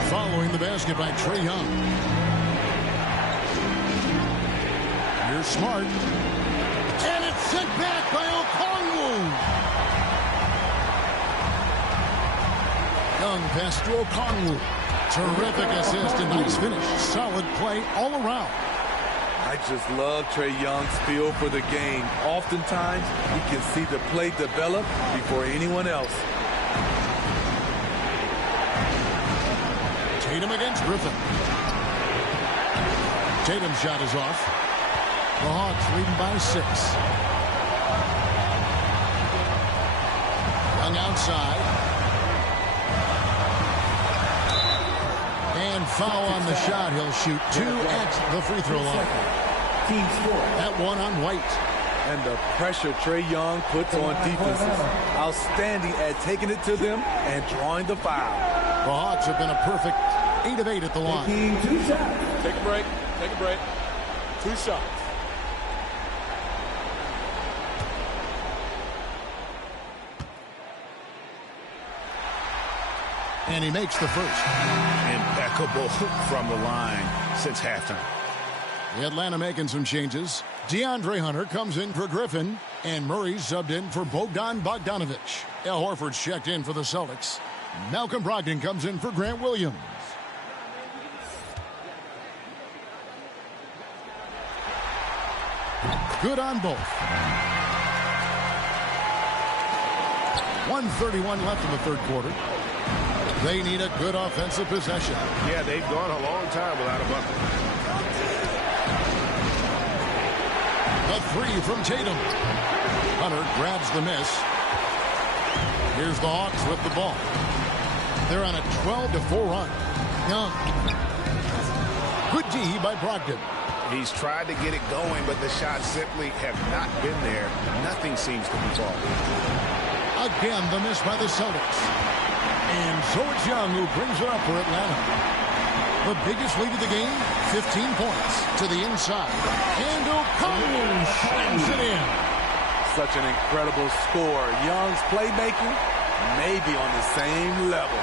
following the basket by Trae Young. Here's Smart. And it's sent back by Okongwu. Young pass to Okongwu. Terrific assist and nice finish. Solid play all around. I just love Trae Young's feel for the game. Oftentimes, he can see the play develop before anyone else. Tatum against Griffin. Tatum's shot is off. The Hawks leading by 6. Young outside. And foul on the shot. He'll shoot 2 at the free throw line. That one on White. And the pressure Trae Young puts on defenses. Outstanding at taking it to them and drawing the foul. The Hawks have been a perfect 8 of 8 at the line. Take a break. Take a break. 2 shots. And he makes the first. Impeccable from the line since halftime. The Atlanta making some changes. DeAndre Hunter comes in for Griffin, and Murray subbed in for Bogdan Bogdanovic. Al Horford's checked in for the Celtics. Malcolm Brogdon comes in for Grant Williams. Good on both. 1:31 left in the third quarter. They need a good offensive possession. Yeah, they've gone a long time without a bucket. A 3 from Tatum. Hunter grabs the miss. Here's the Hawks with the ball. They're on a 12-4 run. Young. Good D by Brogdon. He's tried to get it going, but the shots simply have not been there. Nothing seems to be falling. Again, the miss by the Celtics. And so it's Young who brings it up for Atlanta. The biggest lead of the game, 15 points to the inside. And Okongwu slams it in. Such an incredible score. Young's playmaking may be on the same level.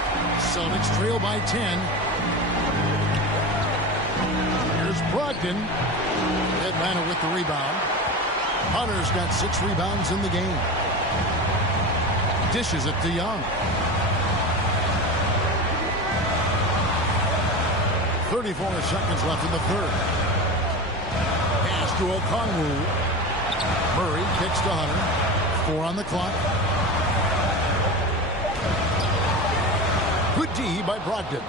Celtics trail by 10. Here's Brogdon. Atlanta with the rebound. Hunter's got 6 rebounds in the game. Dishes it to Young. 34 seconds left in the third. Pass to Okongwu. Murray kicks to Hunter. 4 on the clock. Good D by Brogdon.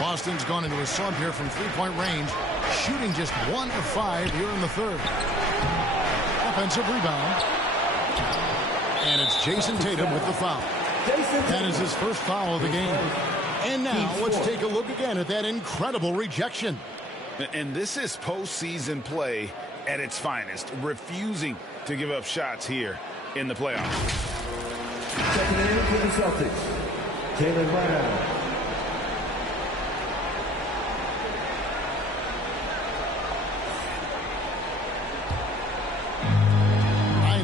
Boston's gone into a slump here from three-point range, shooting just 1 of 5 here in the third. Offensive rebound. And it's Jason Tatum with the foul. That is his first foul of the game. And now let's take a look again at that incredible rejection. And this is postseason play at its finest, refusing to give up shots here in the playoffs. Checking in for the Celtics, Taylor Brown.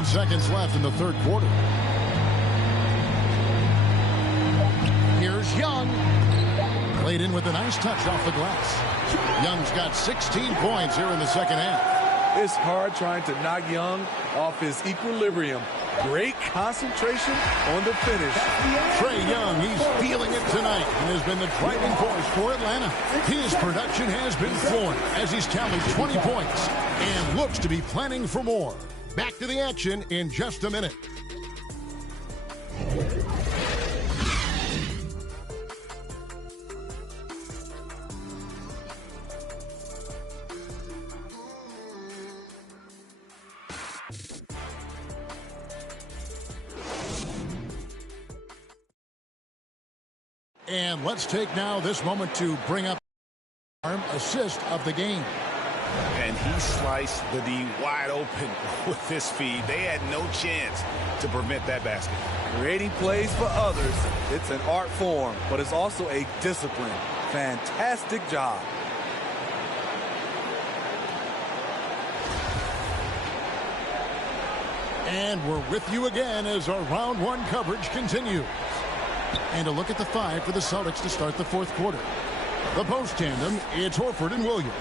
Seconds left in the third quarter. Here's Young. Played in with a nice touch off the glass. Young's got 16 points here in the second half. It's hard trying to knock Young off his equilibrium. Great concentration on the finish. Trae Young, he's feeling it tonight and has been the driving force for Atlanta. His production has been flowing as he's tallied 20 points and looks to be planning for more. Back to the action in just a minute. And let's take now this moment to bring up our assist of the game. And he sliced the D wide open with his speed. They had no chance to prevent that basket. Creating plays for others, it's an art form, but it's also a discipline. Fantastic job. And we're with you again as our round one coverage continues. And a look at the five for the Celtics to start the fourth quarter. The post tandem, it's Horford and Williams.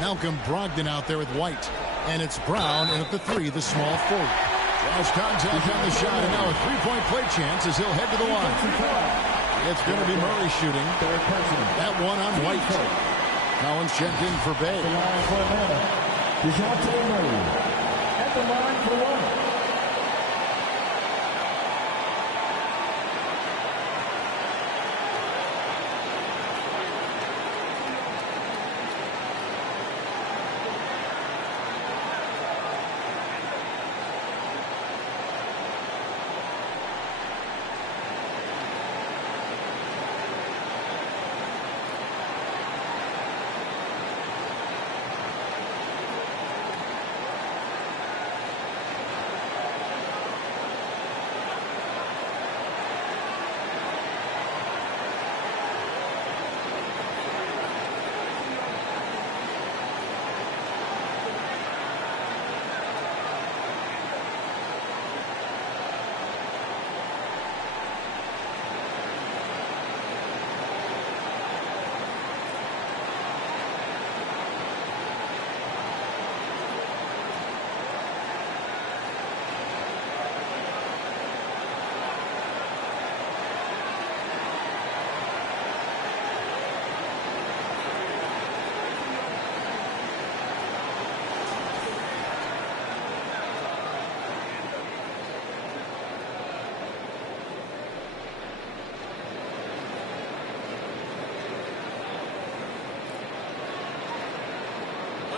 Malcolm Brogdon out there with White. And it's Brown, and at the three, the small forward. Draws contact on the shot, and now a three-point play chance as he'll head to the line. It's going to be Murray shooting. That one on White. Collins checked in for Bay. DeJounte Murray at the line for one.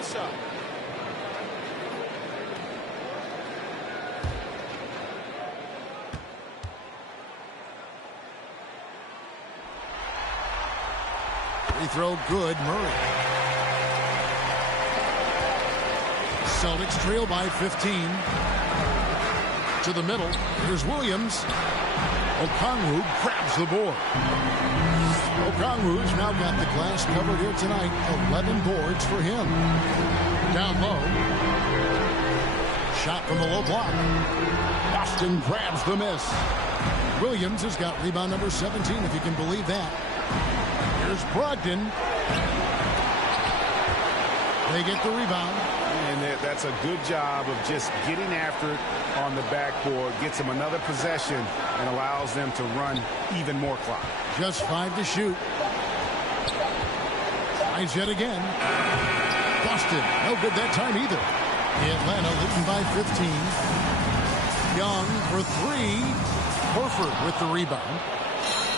Shot. Free throw good, Murray. Celtics trail by 15. To the middle, here's Williams. Okongwu grabs the board. Okongwu's now got the glass covered here tonight. 11 boards for him. Down low. Shot from the low block. Boston grabs the miss. Williams has got rebound number 17, if you can believe that. Here's Brogdon. They get the rebound. And that's a good job of just getting after it on the backboard. Gets them another possession and allows them to run even more clock. Just 5 to shoot. Tries yet again. Boston, no good that time either. Atlanta leading by 15. Young for three. Horford with the rebound.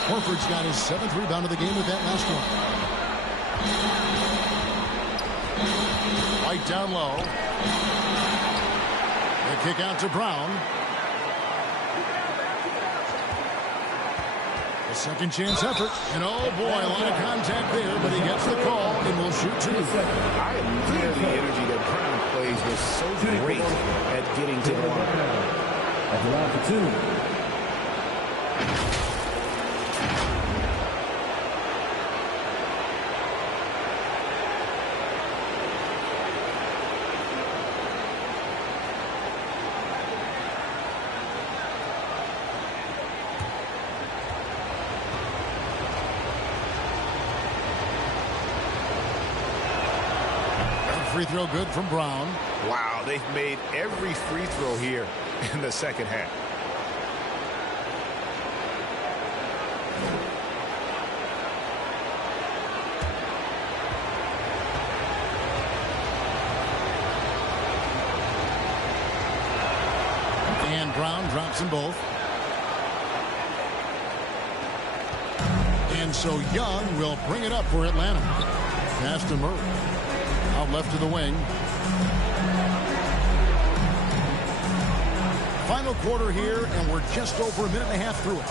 Horford's got his 7th rebound of the game with that last one. White down low. The kick out to Brown. A second chance effort. And oh boy, a lot of contact there, but he gets the call and will shoot two. I admire the energy that Brown plays was so great at getting to the line. At the line for two. Free throw good from Brown. Wow, they've made every free throw here in the second half. And Brown drops them both. And so Young will bring it up for Atlanta. Pass to Murray. Out left to the wing. Final quarter here, and we're just over a minute and a half through it.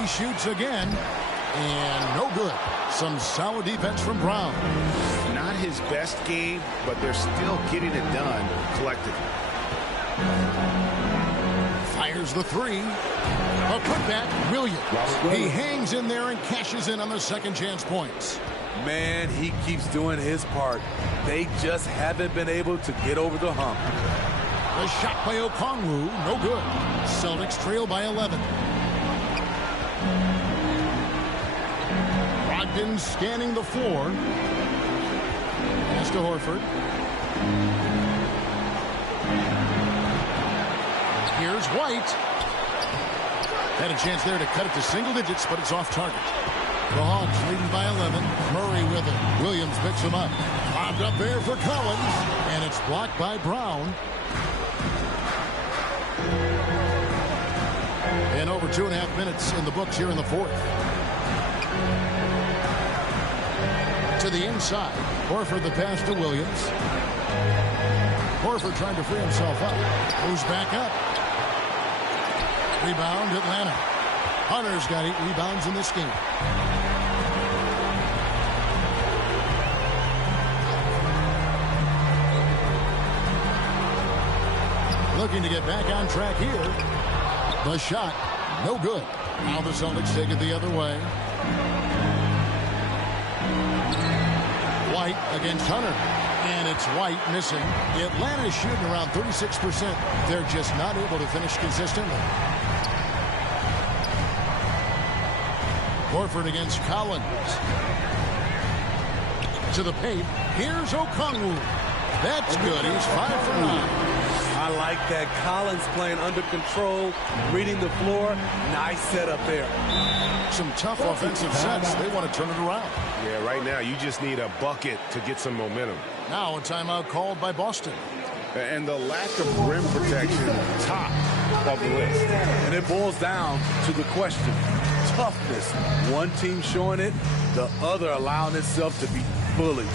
He shoots again. And no good. Some solid defense from Brown. Not his best game, but they're still getting it done collectively. Fires the three. A putback, Williams. He hangs in there and cashes in on the second chance points. Man, he keeps doing his part. They just haven't been able to get over the hump. The shot by Okongwu, no good. Celtics trail by 11. Brogdon scanning the floor. Pass to Horford. Here's White. Had a chance there to cut it to single digits, but it's off target. The Hawks leading by 11. Murray with it. Williams picks him up. Bobbed up there for Collins. And it's blocked by Brown. And over 2.5 minutes in the books here in the fourth. To the inside. Horford the pass to Williams. Horford trying to free himself up. Moves back up. Rebound, Atlanta. Hunter's got 8 rebounds in this game. Looking to get back on track here. The shot, no good. Now the Celtics take it the other way. White against Hunter. And it's White missing. Atlanta's shooting around 36%. They're just not able to finish consistently. Horford against Collins. To the paint. Here's Okongwu. That's good. He's 5 for 9. I like that. Collins playing under control, reading the floor. Nice setup there. Some tough offensive sets. They want to turn it around. Yeah, right now you just need a bucket to get some momentum. Now a timeout called by Boston. And the lack of rim protection, top of the list. And it boils down to the question. Toughness. One team showing it, the other allowing itself to be bullied.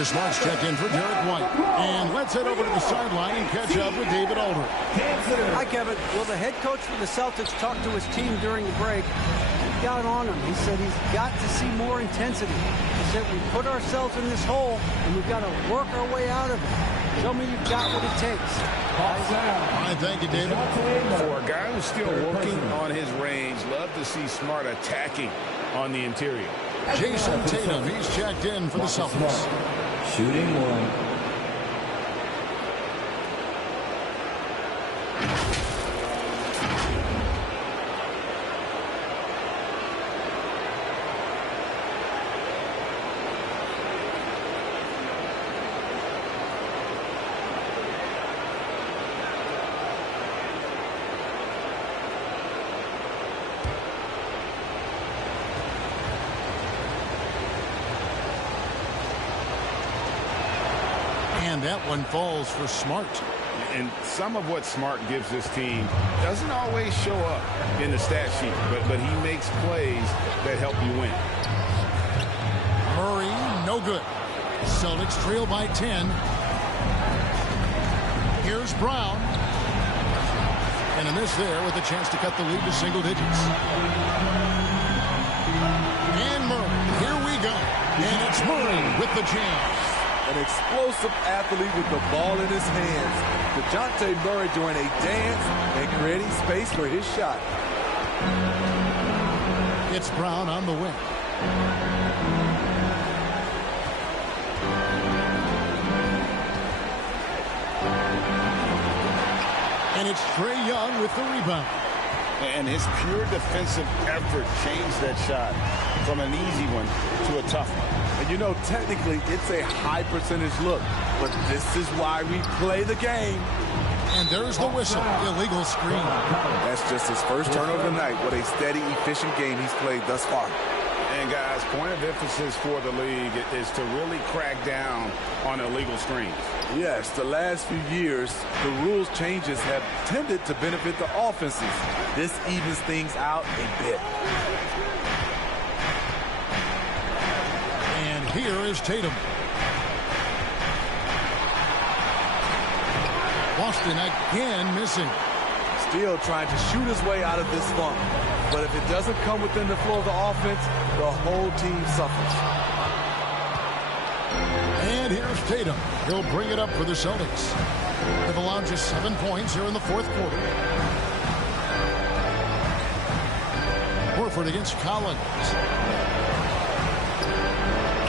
Marcus Smart's checked in for Derek White. And let's head over to the sideline and catch up with David Aldridge. Hi, Kevin. Well, the head coach for the Celtics talked to his team during the break. He got on him. He said he's got to see more intensity. He said we put ourselves in this hole, and we've got to work our way out of it. Show me you've got what it takes. All right, thank you, David. For a guy who's still working on his range, love to see Smart attacking on the interior. Jason Tatum, he's checked in for the Celtics. Shooting one. And that one falls for Smart. And some of what Smart gives this team doesn't always show up in the stat sheet, but he makes plays that help you win. Murray, no good. Celtics trail by 10. Here's Brown. And a miss there with a chance to cut the lead to single digits. And Murray, here we go. And it's Murray with the jam. an explosive athlete with the ball in his hands. DeJounte Murray doing a dance and creating space for his shot. It's Brown on the wing. And it's Trae Young with the rebound. And his pure defensive effort changed that shot from an easy one to a tough one. And you know, technically, it's a high percentage look, but this is why we play the game. And there's the whistle. Illegal screen. That's just his first turnover of the night. What a steady, efficient game he's played thus far. And guys, point of emphasis for the league is to really crack down on illegal screens. Yes, the last few years, the rules changes have tended to benefit the offenses. This evens things out a bit. And here is Tatum. Boston again missing. Still trying to shoot his way out of this funk. But if it doesn't come within the flow of the offense, the whole team suffers. And here's Tatum. He'll bring it up for the Celtics. They've allowed just 7 points here in the fourth quarter. Horford against Collins.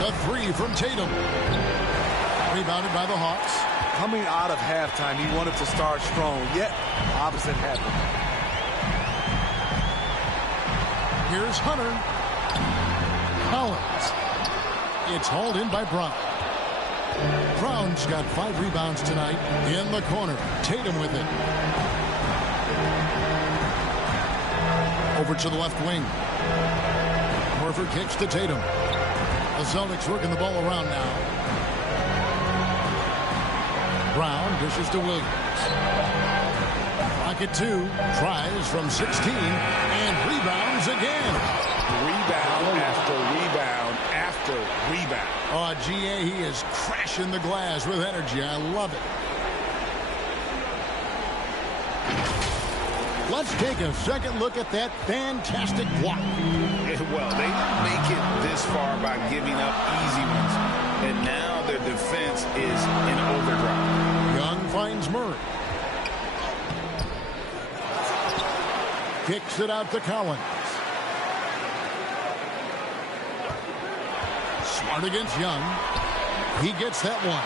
The three from Tatum. Rebounded by the Hawks. Coming out of halftime, he wanted to start strong, yet opposite happened. Here's Hunter. Collins. It's hauled in by Brown. Brown's got 5 rebounds tonight in the corner. Tatum with it. Over to the left wing. Horford kicks to Tatum. The Celtics working the ball around now. Brown dishes to Williams. Pocket 2. Tries from 16 and rebounds again. Rebound after rebound after rebound. Oh, GA, he is crashing the glass with energy. I love it. Let's take a second look at that fantastic block. Well, they didn't make it this far by giving up easy ones. And now their defense is in overdrive. Young finds Murray. Kicks it out to Collins. Smart against Young. He gets that one.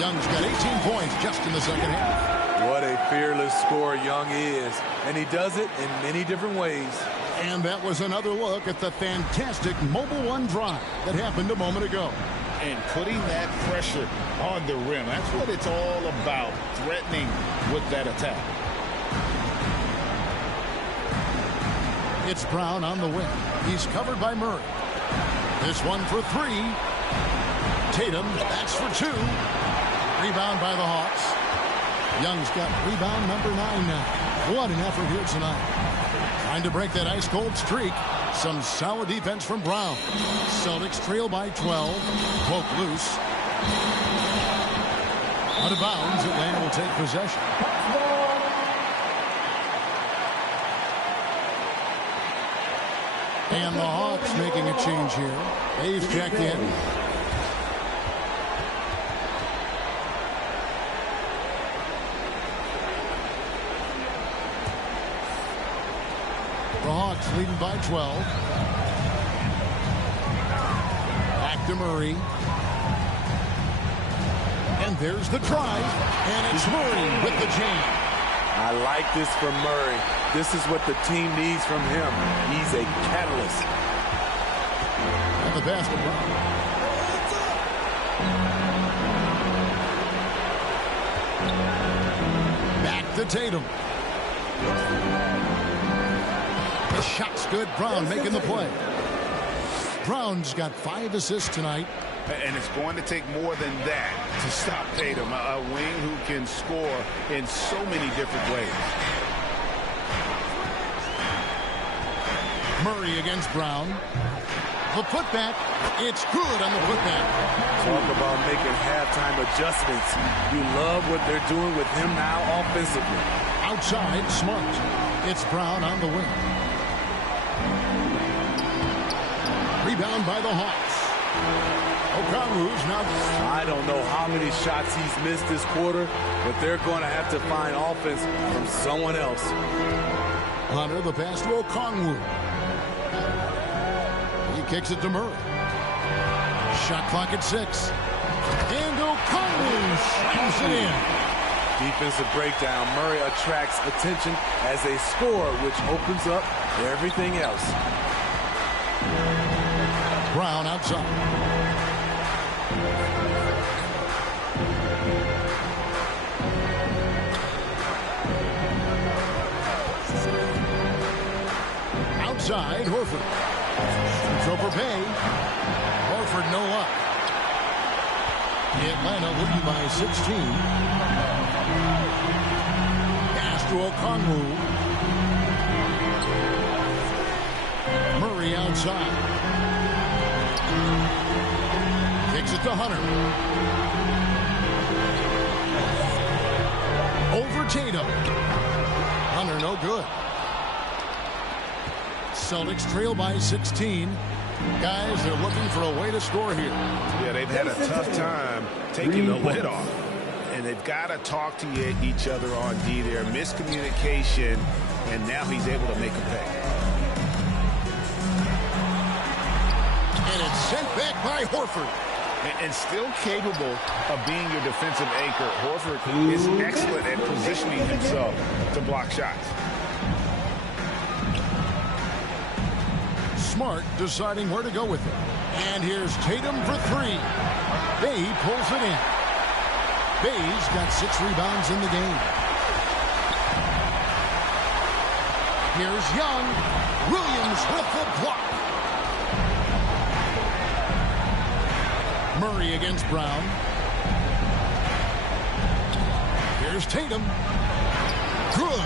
Young's got 18 points just in the second half. What a fearless scorer Young is. And he does it in many different ways. And that was another look at the fantastic Mobile One drive that happened a moment ago. And putting that pressure on the rim. That's what it's all about, threatening with that attack. It's Brown on the wing. He's covered by Murray. This one for 3. Tatum, that's for 2. Rebound by the Hawks. Young's got rebound number 9 now. What an effort here tonight. Trying to break that ice-cold streak. Some solid defense from Brown. Celtics trail by 12. Poke loose. Out of bounds, Atlanta will take possession. And the Hawks making a change here. They've checked in. The Hawks leading by 12. Back to Murray. And there's the drive. And it's Murray with the jam. I like this from Murray. This is what the team needs from him. He's a catalyst. And the pass to Brown. Back to Tatum. The shot's good. Brown making the play. Brown's got 5 assists tonight. And it's going to take more than that to stop Tatum, a wing who can score in so many different ways. Murray against Brown. The putback. It's good on the putback. Talk about making halftime adjustments. You love what they're doing with him now offensively. Outside, Smart. It's Brown on the wing. Rebound by the Hawks. Okongwu's now. I don't know how many shots he's missed this quarter, but they're going to have to find offense from someone else. Hunter, the pass to Okongwu. He kicks it to Murray. Shot clock at 6. And Okongwu slams it in. Defensive breakdown. Murray attracts attention as they score, which opens up everything else. Brown outside. Outside, Horford. It's over Bay. Horford no luck. Atlanta leading by 16. Pass to Okongwu. Murray outside. Kicks it to Hunter. Over Tatum. Hunter no good. Celtics trail by 16. Guys, they're looking for a way to score here. Yeah, they've had a tough time taking the lid off. And they've got to talk to each other on D there. Miscommunication, and now he's able to make a pay. And it's sent back by Horford. And still capable of being your defensive anchor. Horford is excellent at positioning himself to block shots. Smart deciding where to go with it. And here's Tatum for 3. Bay pulls it in. Bay's got 6 rebounds in the game. Here's Young. Williams with the block. Murray against Brown. Here's Tatum. Good.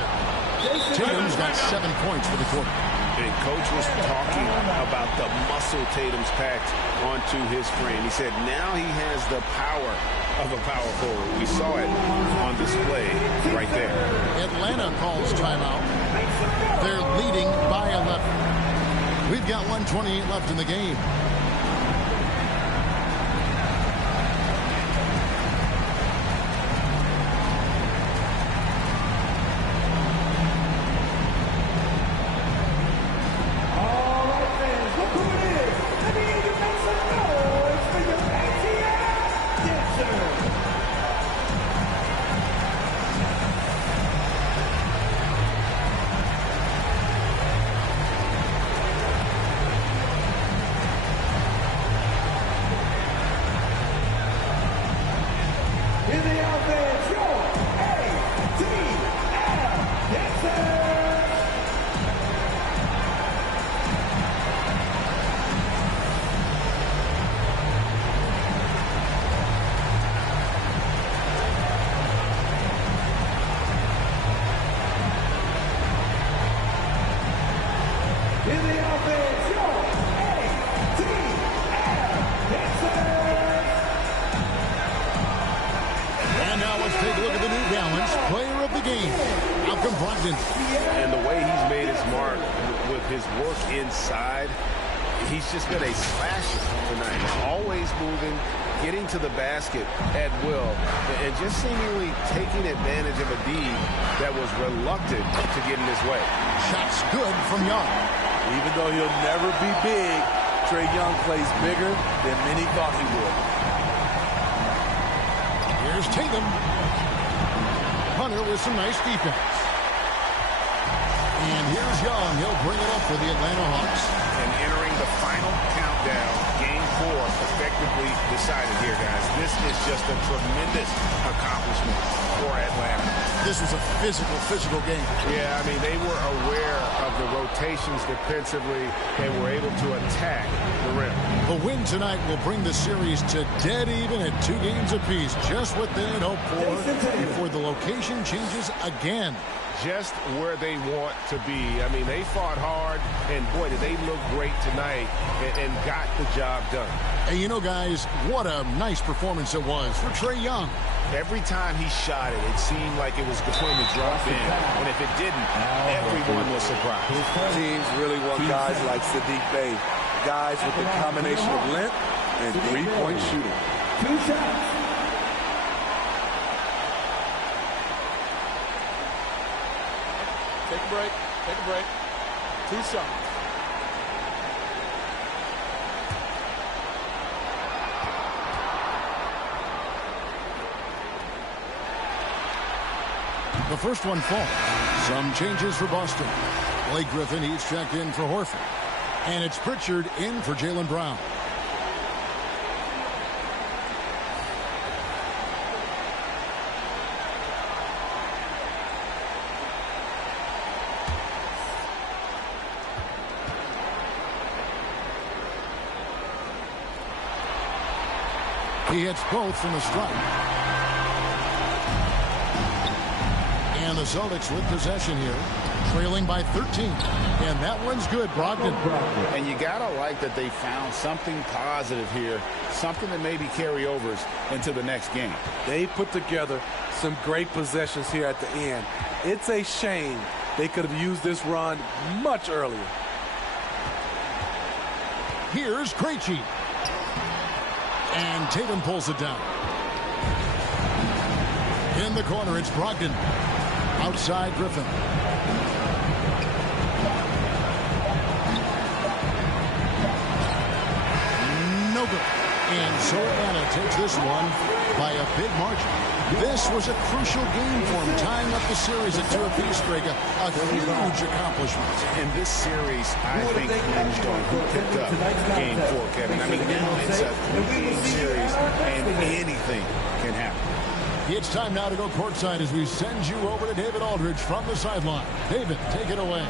Tatum's got 7 points for the quarter. And Coach was talking about the muscle Tatum's packed onto his frame. He said now he has the power of a power forward. We saw it on display right there. Atlanta calls timeout. They're leading by 11. We've got 1:28 left in the game. And the way he's made his mark with his work inside, he's just been a slasher tonight. Always moving, getting to the basket at will, and just seemingly taking advantage of a D that was reluctant to get in his way. Shots good from Young. Even though he'll never be big, Trae Young plays bigger than many thought he would. Here's Tatum. Hunter with some nice defense. And here's Young. He'll bring it up for the Atlanta Hawks. And entering the final countdown, Game 4 effectively decided here, guys. This is just a tremendous accomplishment for Atlanta. This was a physical game. Yeah, I mean, they were aware of the rotations defensively and were able to attack the rim. The win tonight will bring the series to dead even at 2 games apiece. Just what they had hoped for before the location changes again. Just where they want to be. I mean, they fought hard, and boy, did they look great tonight and got the job done. And you know, guys, what a nice performance it was for Trae Young. Every time he shot it, it seemed like it was going to drop in. And if it didn't, everyone was surprised. Teams really want guys like Sadiq Bey, guys with the combination of length and three-point shooting. 2 shots. Take a break. Take a break. 2 shots. The first one falls. Some changes for Boston. Blake Griffin, he's checked in for Horford. And it's Pritchard in for Jaylen Brown. He hits both from the stripe. And the Celtics with possession here, trailing by 13. And that one's good, Brogdon. And you got to like that they found something positive here, something that maybe carry overs into the next game. They put together some great possessions here at the end. It's a shame they could have used this run much earlier. Here's Krejci. And Tatum pulls it down. In the corner, it's Brogdon. Outside, Griffin. No good. And so Atlanta takes this one by a big margin. This was a crucial game for him, tying up the series at 2 apiece, Greg. A huge accomplishment. In this series, I think hinged on who picked up Game 4, Kevin. I mean, now it's a 3-game series, and anything can happen. It's time now to go courtside as we send you over to David Aldridge from the sideline. David, take it away.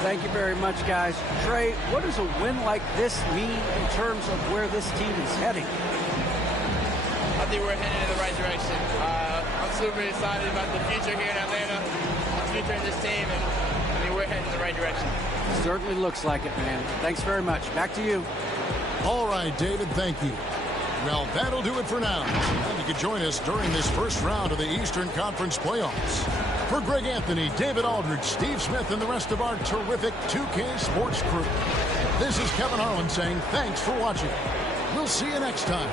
Thank you very much, guys. Trey, what does a win like this mean in terms of where this team is heading? I think we're heading in the right direction. I'm super excited about the future here in Atlanta, the future in this team, and I mean, we're heading in the right direction. Certainly looks like it, man. Thanks very much. Back to you. All right, David, thank you. Well, that'll do it for now. And you can join us during this first round of the Eastern Conference playoffs. For Greg Anthony, David Aldridge, Steve Smith, and the rest of our terrific 2K Sports crew, this is Kevin Harlan saying thanks for watching. We'll see you next time.